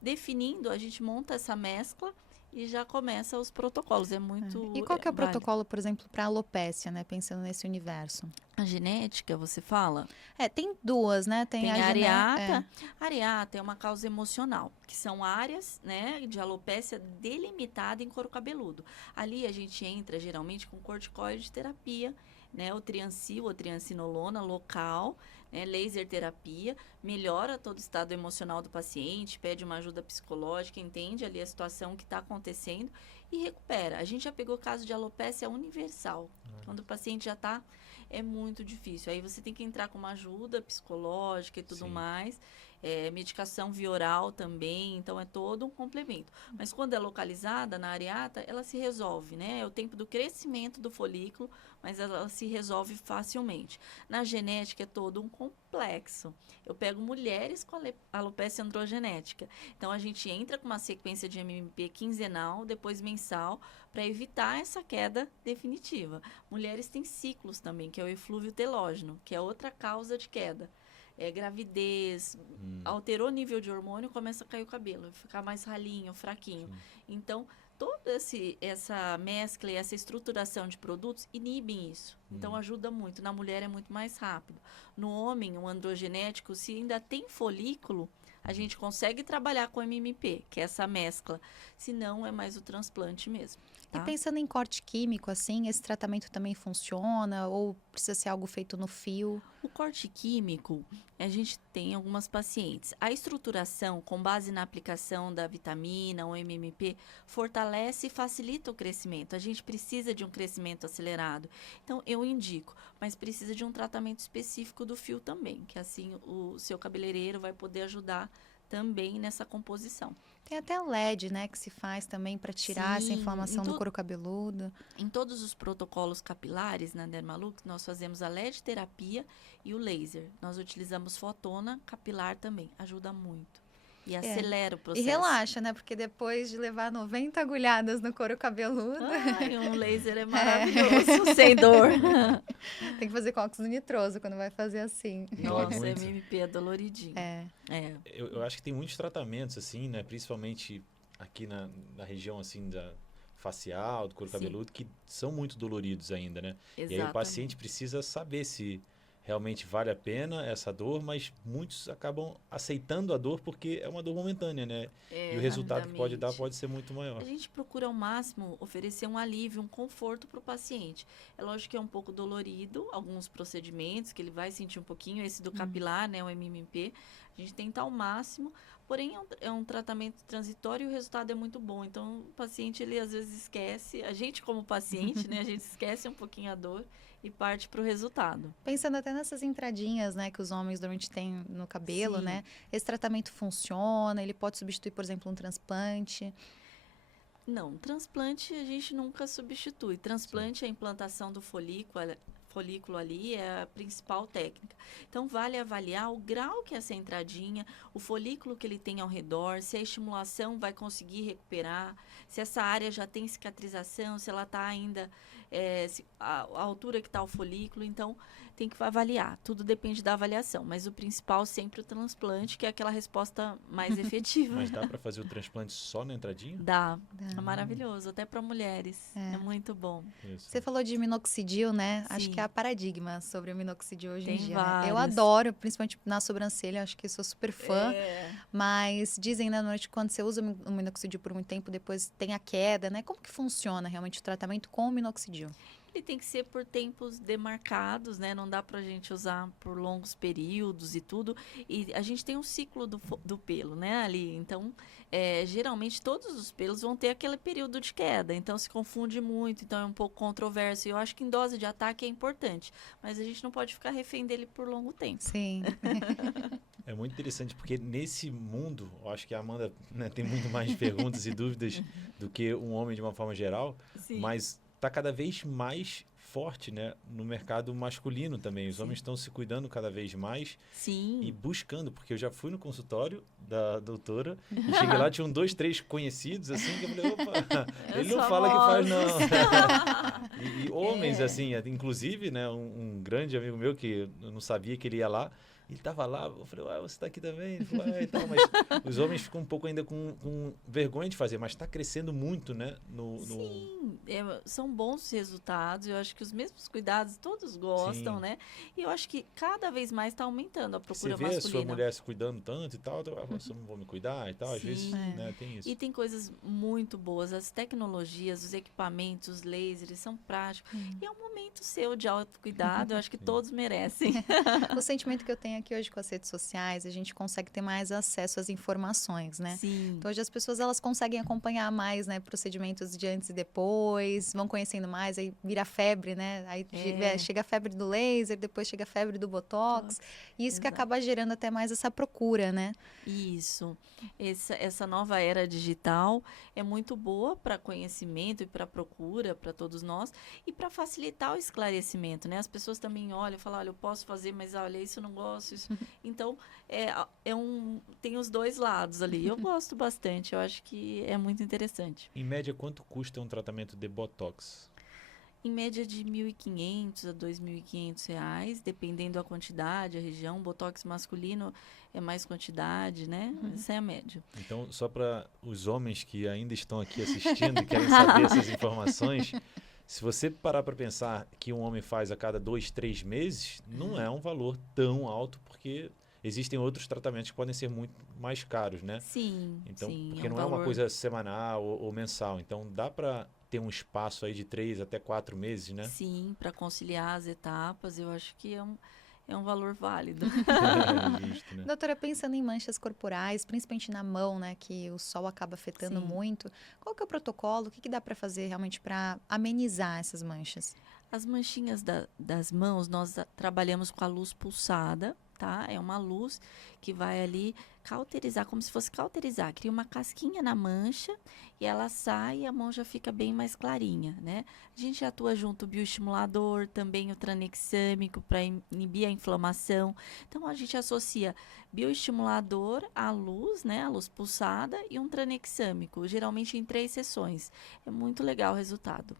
Definindo, a gente monta essa mescla e já começa os protocolos. É muito E qual que é o válido. protocolo, por exemplo, para alopécia, né? Pensando nesse universo. A genética, você fala? Tem duas, né? Tem a a gené- areata. A areata é uma causa emocional, que são áreas, né, de alopécia delimitada em couro cabeludo. Ali a gente entra geralmente com corticoide de terapia, né, o triancil, ou triancinolona local, né, laser terapia, melhora todo o estado emocional do paciente, pede uma ajuda psicológica, entende ali a situação que está acontecendo e recupera. A gente já pegou caso de alopécia universal, quando o paciente já está, é muito difícil. Aí você tem que entrar com uma ajuda psicológica e tudo mais. Medicação via oral também, então é todo um complemento. Mas quando é localizada na areata, ela se resolve, né? É o tempo do crescimento do folículo, mas ela se resolve facilmente. Na genética é todo um complexo. Eu pego mulheres com alopecia androgenética. Então a gente entra com uma sequência de MMP quinzenal, depois mensal, para evitar essa queda definitiva. Mulheres têm ciclos também, que é o eflúvio telógeno, que é outra causa de queda. Gravidez, alterou o nível de hormônio, começa a cair o cabelo, vai ficar mais ralinho, fraquinho. Então, toda essa mescla e essa estruturação de produtos inibem isso. Então, ajuda muito. Na mulher é muito mais rápido. No homem, o androgenético, se ainda tem folículo, a gente consegue trabalhar com MMP, que é essa mescla. Se não, é mais o transplante mesmo. E Tá? pensando em corte químico, assim, esse tratamento também funciona? Ou precisa ser algo feito no fio? O corte químico, a gente tem algumas pacientes. A estruturação, com base na aplicação da vitamina ou MMP, fortalece e facilita o crescimento. A gente precisa de um crescimento acelerado. Então, eu indico, mas precisa de um tratamento específico do fio também, que assim o seu cabeleireiro vai poder ajudar também nessa composição. Tem até LED, né, que se faz também para tirar essa Sim, inflamação do couro cabeludo. Em todos os protocolos capilares na Dermalux, nós fazemos a LED terapia e o laser. Nós utilizamos fotona capilar também, ajuda muito. E acelera o processo. E relaxa, né? Porque depois de levar 90 agulhadas no couro cabeludo... Ai, um laser é maravilhoso, sem dor. Tem que fazer com óxido nitroso quando vai fazer assim. Nossa, muito. MMP é doloridinho. Eu acho que tem muitos tratamentos, assim, né? Principalmente aqui na região, assim, da facial, do couro Sim. cabeludo, que são muito doloridos ainda, né? Exatamente. E aí o paciente precisa saber se realmente vale a pena essa dor, mas muitos acabam aceitando a dor porque é uma dor momentânea, né? E o resultado que pode dar Exatamente. pode ser muito maior. A gente procura ao máximo oferecer um alívio, um conforto para o paciente. É lógico que é um pouco dolorido, alguns procedimentos que ele vai sentir um pouquinho, esse do capilar, né, o MMP, a gente tenta ao máximo, porém é um tratamento transitório e o resultado é muito bom. Então, o paciente, ele às vezes esquece, a gente como paciente, né, a gente esquece um pouquinho a dor e parte para o resultado. Pensando até nessas entradinhas, né, que os homens normalmente têm no cabelo, Sim. né? Esse tratamento funciona? Ele pode substituir, por exemplo, um transplante? Não, transplante a gente nunca substitui. Transplante é a implantação do folículo ali é a principal técnica. Então, vale avaliar o grau que é essa entradinha, o folículo que ele tem ao redor, se a estimulação vai conseguir recuperar, se essa área já tem cicatrização, se ela está ainda, a altura que está o folículo. Então, tem que avaliar. Tudo depende da avaliação, mas o principal sempre o transplante, que é aquela resposta mais efetiva. Mas dá para fazer o transplante só na entradinha? Dá. É maravilhoso, até para mulheres. É muito bom. Isso. Você falou de minoxidil, né? Acho Sim. que é a paradigma sobre o minoxidil hoje em Tem dia, né? Eu vários. adoro, principalmente na sobrancelha, acho que sou super fã. É. Mas dizem, né, normalmente quando você usa o minoxidil por muito tempo, depois tem a queda, né? Como que funciona realmente o tratamento com o minoxidil? Ele tem que ser por tempos demarcados, né? Não dá pra gente usar por longos períodos e tudo. E a gente tem um ciclo do pelo, né? Ali. Então, geralmente todos os pelos vão ter aquele período de queda. Então, se confunde muito. Então, é um pouco controverso. E eu acho que em dose de ataque é importante. Mas a gente não pode ficar refém dele por longo tempo. Sim. É muito interessante, porque nesse mundo, eu acho que a Amanda, né, tem muito mais perguntas e dúvidas do que um homem de uma forma geral, Sim. mas está cada vez mais forte, né, no mercado masculino também. Os Sim. homens estão se cuidando cada vez mais Sim. e buscando, porque eu já fui no consultório da doutora e cheguei lá, tinham 2, 3 conhecidos, assim, que eu falei, opa, ele não fala que faz, não. E homens, assim, inclusive, né, um grande amigo meu que eu não sabia que ele ia lá, ele estava lá, eu falei, você está aqui também? Ele falou, e tal, mas os homens ficam um pouco ainda com vergonha de fazer, mas está crescendo muito, né? Sim, são bons resultados, eu acho que os mesmos cuidados todos gostam, Sim. né? E eu acho que cada vez mais está aumentando a procura Você vê masculina. a sua mulher se cuidando tanto e tal, eu não vou me cuidar e tal, às Sim. vezes, né, tem isso. E tem coisas muito boas, as tecnologias, os equipamentos, os lasers são práticos. E é um momento seu de autocuidado, eu acho que todos merecem. O sentimento que eu tenho aqui hoje com as redes sociais, a gente consegue ter mais acesso às informações, né? Sim. Então, hoje as pessoas, elas conseguem acompanhar mais, né? Procedimentos de antes e depois, vão conhecendo mais, aí vira febre, né? Aí chega a febre do laser, depois chega a febre do botox. E isso que Exato. acaba gerando até mais essa procura, né? Isso. Essa nova era digital é muito boa para conhecimento e para procura, para todos nós, e para facilitar o esclarecimento, né? As pessoas também olham e falam, olha, eu posso fazer, mas olha, isso eu não gosto. Isso. Então, tem os dois lados ali. Eu gosto bastante, eu acho que é muito interessante. Em média, quanto custa um tratamento de botox? Em média de R$ 1.500 a R$ 2.500, dependendo da quantidade, a região. Botox masculino é mais quantidade, né? Essa é a média. Então, só para os homens que ainda estão aqui assistindo e querem saber essas informações, se você parar para pensar que um homem faz a cada 2, 3 meses, não é um valor tão alto, porque existem outros tratamentos que podem ser muito mais caros, né? Sim, então, sim. porque não é uma coisa semanal ou mensal. Então, dá para ter um espaço aí de 3 até 4 meses, né? Sim, para conciliar as etapas, eu acho que é um valor válido. Justo, né? Doutora, pensando em manchas corporais, principalmente na mão, né? Que o sol acaba afetando Sim. muito. Qual que é o protocolo? O que dá para fazer realmente para amenizar essas manchas? As manchinhas das mãos, nós trabalhamos com a luz pulsada, tá? É uma luz que vai ali cauterizar, como se fosse cauterizar. Cria uma casquinha na mancha e ela sai e a mão já fica bem mais clarinha, né? A gente atua junto o bioestimulador, também o tranexâmico para inibir a inflamação. Então, a gente associa bioestimulador à luz, né? A luz pulsada e um tranexâmico, geralmente em 3 sessões. É muito legal o resultado.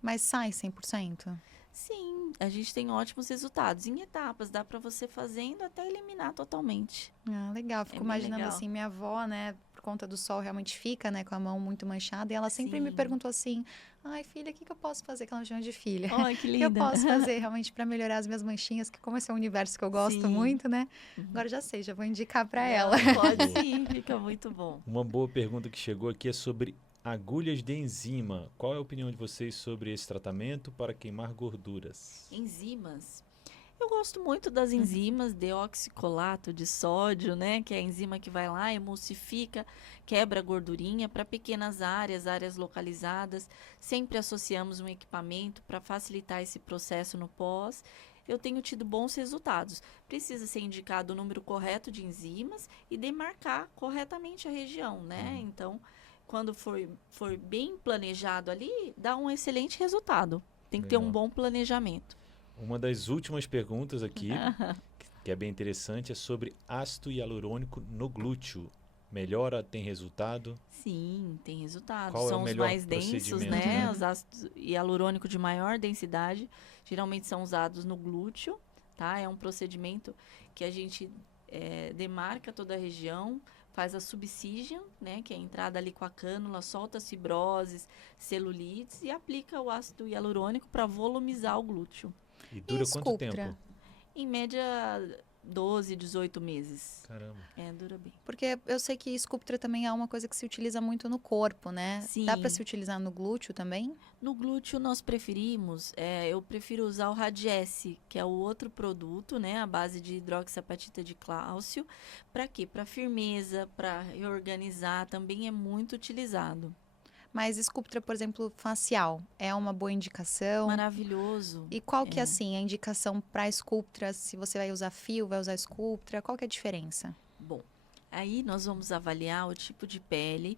Mas sai 100%? Sim, a gente tem ótimos resultados. Em etapas, dá para você fazendo até eliminar totalmente. Ah, legal. Fico bem imaginando legal. assim, minha avó, né, por conta do sol, realmente fica, né, com a mão muito manchada. E ela sempre me Sim. perguntou assim, ai, filha, o que eu posso fazer? Que ela me chama de filha. Ai, que O que eu linda. posso fazer realmente para melhorar as minhas manchinhas? Que como esse é um universo que eu gosto Sim. muito, né? Uhum. Agora já sei, já vou indicar para Não, ela. Pode sim, fica muito bom. Uma boa pergunta que chegou aqui é sobre agulhas de enzima. Qual é a opinião de vocês sobre esse tratamento para queimar gorduras? Enzimas. Eu gosto muito das enzimas deoxicolato de sódio, né? Que é a enzima que vai lá, emulsifica, quebra a gordurinha para pequenas áreas localizadas. Sempre associamos um equipamento para facilitar esse processo no pós. Eu tenho tido bons resultados. Precisa ser indicado o número correto de enzimas e demarcar corretamente a região, né? Então, quando for bem planejado ali, dá um excelente resultado. Tem que ter um Legal. bom planejamento. Uma das últimas perguntas aqui, que é bem interessante, é sobre ácido hialurônico no glúteo. Melhora, tem resultado? Sim, tem resultado. Qual é o São os melhor mais densos, procedimento, né? né? Os ácidos hialurônicos de maior densidade, geralmente são usados no glúteo, tá? É um procedimento que a gente demarca toda a região, faz a subcision, né? Que é a entrada ali com a cânula, solta as fibroses, celulites e aplica o ácido hialurônico para volumizar o glúteo. E dura quanto Sculptra? tempo? Em média, 12, 18 meses. Caramba. Dura bem. Porque eu sei que Sculptra também é uma coisa que se utiliza muito no corpo, né? Sim. Dá para se utilizar no glúteo também? No glúteo nós preferimos, eu prefiro usar o Radiesse, que é o outro produto, né, à base de hidroxiapatita de cálcio. Para quê? Para firmeza, para reorganizar, também é muito utilizado. Mas Sculptra, por exemplo, facial, é uma boa indicação? Maravilhoso. E qual que é, assim, a indicação para Sculptra? Se você vai usar fio, vai usar Sculptra, qual que é a diferença? Bom, aí nós vamos avaliar o tipo de pele.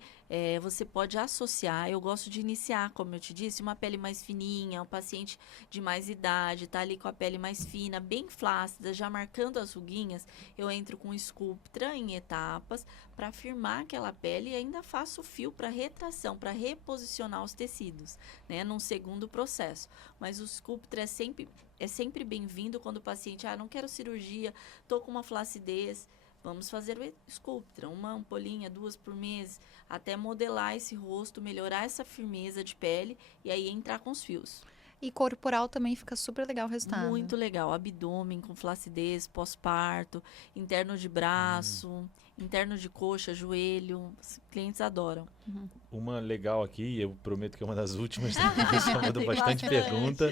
Você pode associar, eu gosto de iniciar, como eu te disse, uma pele mais fininha, um paciente de mais idade, tá ali com a pele mais fina, bem flácida, já marcando as ruguinhas, eu entro com Sculptra em etapas para firmar aquela pele e ainda faço o fio para retração, para reposicionar os tecidos, né, num segundo processo. Mas o Sculptra é sempre bem-vindo quando o paciente, não quero cirurgia, tô com uma flacidez. Vamos fazer o Sculptra, uma ampolinha, 2 por mês, até modelar esse rosto, melhorar essa firmeza de pele e aí entrar com os fios. E corporal também fica super legal o resultado. Muito legal, abdômen com flacidez, pós-parto, interno de braço, interno de coxa, joelho, os clientes adoram. Uma legal aqui, eu prometo que é uma das últimas, mandou Tem bastante bastante. pergunta,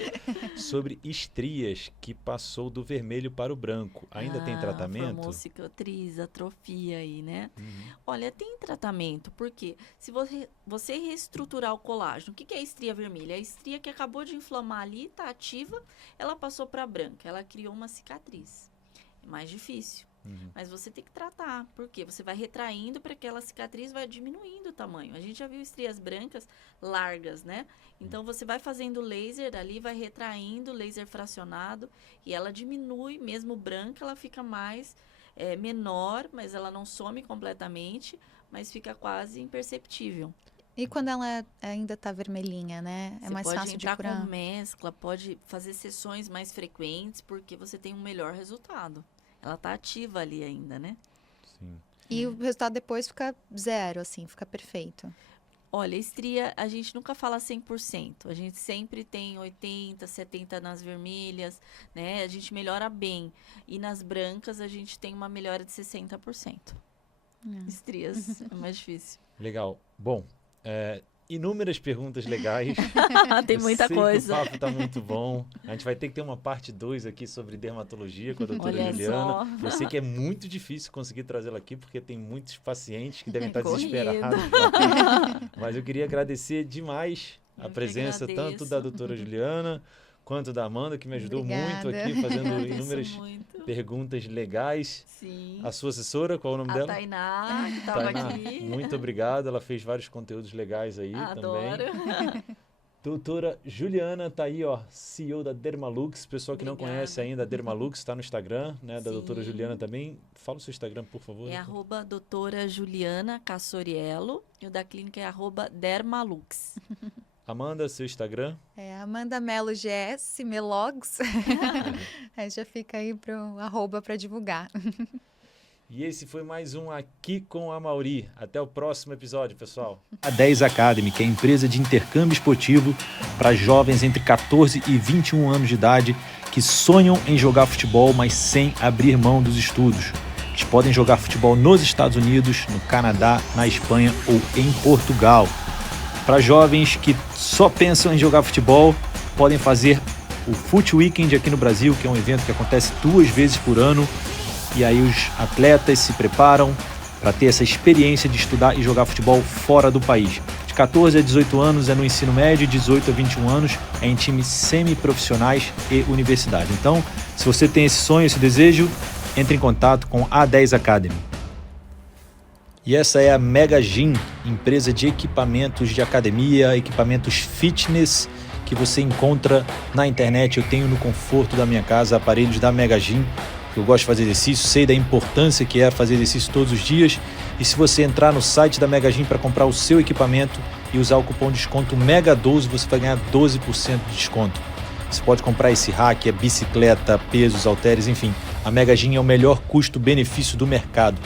sobre estrias que passou do vermelho para o branco. Ainda tem tratamento? Formou cicatriz, atrofia aí, né? Uhum. Olha, tem tratamento, porque se você reestruturar o colágeno, o que é a estria vermelha? A estria que acabou de inflamar ali, está ativa, ela passou para branca, ela criou uma cicatriz. É mais difícil. Uhum. Mas você tem que tratar, porque você vai retraindo para que aquela cicatriz vai diminuindo o tamanho. A gente já viu estrias brancas largas, né? Então, você vai fazendo laser ali, vai retraindo, laser fracionado, e ela diminui, mesmo branca, ela fica mais menor, mas ela não some completamente, mas fica quase imperceptível. E quando ela ainda tá vermelhinha, né? É Você mais pode fácil de entrar curar. com mescla, pode fazer sessões mais frequentes, porque você tem um melhor resultado. Ela tá ativa ali ainda, né? Sim. E o resultado depois fica zero, assim, fica perfeito. Olha, estria, a gente nunca fala 100%. A gente sempre tem 80, 70 nas vermelhas, né? A gente melhora bem. E nas brancas, a gente tem uma melhora de 60%. Estrias, é mais difícil. Legal. Bom, inúmeras perguntas legais. Tem Eu muita sei coisa. Que o papo tá muito bom. A gente vai ter que ter uma parte 2 aqui sobre dermatologia com a doutora Olha Juliana. só. Eu sei que é muito difícil conseguir trazê-la aqui, porque tem muitos pacientes que devem estar Corrido. desesperados. Mas eu queria agradecer demais a Eu que presença tanto agradeço. da doutora Juliana, quanto da Amanda, que me ajudou muito Obrigada. aqui, fazendo Agradeço inúmeras muito. perguntas legais. Sim. A sua assessora, qual é o nome A dela? Tainá, que estava Tainá, aqui. muito obrigado. Ela fez vários conteúdos legais aí Adoro. também. Doutora Juliana tá aí, ó, CEO da Dermalux. Pessoal que não Obrigada. conhece ainda a Dermalux, está no Instagram, né, da Sim. doutora Juliana também. Fala o seu Instagram, por favor. É @doutora Juliana Cassoriello e o da clínica é @dermalux. Amanda, seu Instagram. É Amanda Melo GS, Melogs. Aí já fica aí pro arroba para divulgar. E esse foi mais um Aqui com a Mauri. Até o próximo episódio, pessoal. A 10 Academy, que é a empresa de intercâmbio esportivo para jovens entre 14 e 21 anos de idade que sonham em jogar futebol, mas sem abrir mão dos estudos. Eles podem jogar futebol nos Estados Unidos, no Canadá, na Espanha ou em Portugal. Para jovens que só pensam em jogar futebol, podem fazer o Foot Weekend aqui no Brasil, que é um evento que acontece 2 vezes por ano. E aí os atletas se preparam para ter essa experiência de estudar e jogar futebol fora do país. De 14 a 18 anos é no ensino médio, 18 a 21 anos é em times semiprofissionais e universidade. Então, se você tem esse sonho, esse desejo, entre em contato com a 10 Academy. E essa é a Mega Gym, empresa de equipamentos de academia, equipamentos fitness que você encontra na internet. Eu tenho no conforto da minha casa aparelhos da Mega Gym. Eu gosto de fazer exercício, sei da importância que é fazer exercício todos os dias. E se você entrar no site da Mega Gym para comprar o seu equipamento e usar o cupom de desconto MEGA12, você vai ganhar 12% de desconto. Você pode comprar esse rack, bicicleta, pesos, halteres, enfim. A Mega Gym é o melhor custo-benefício do mercado.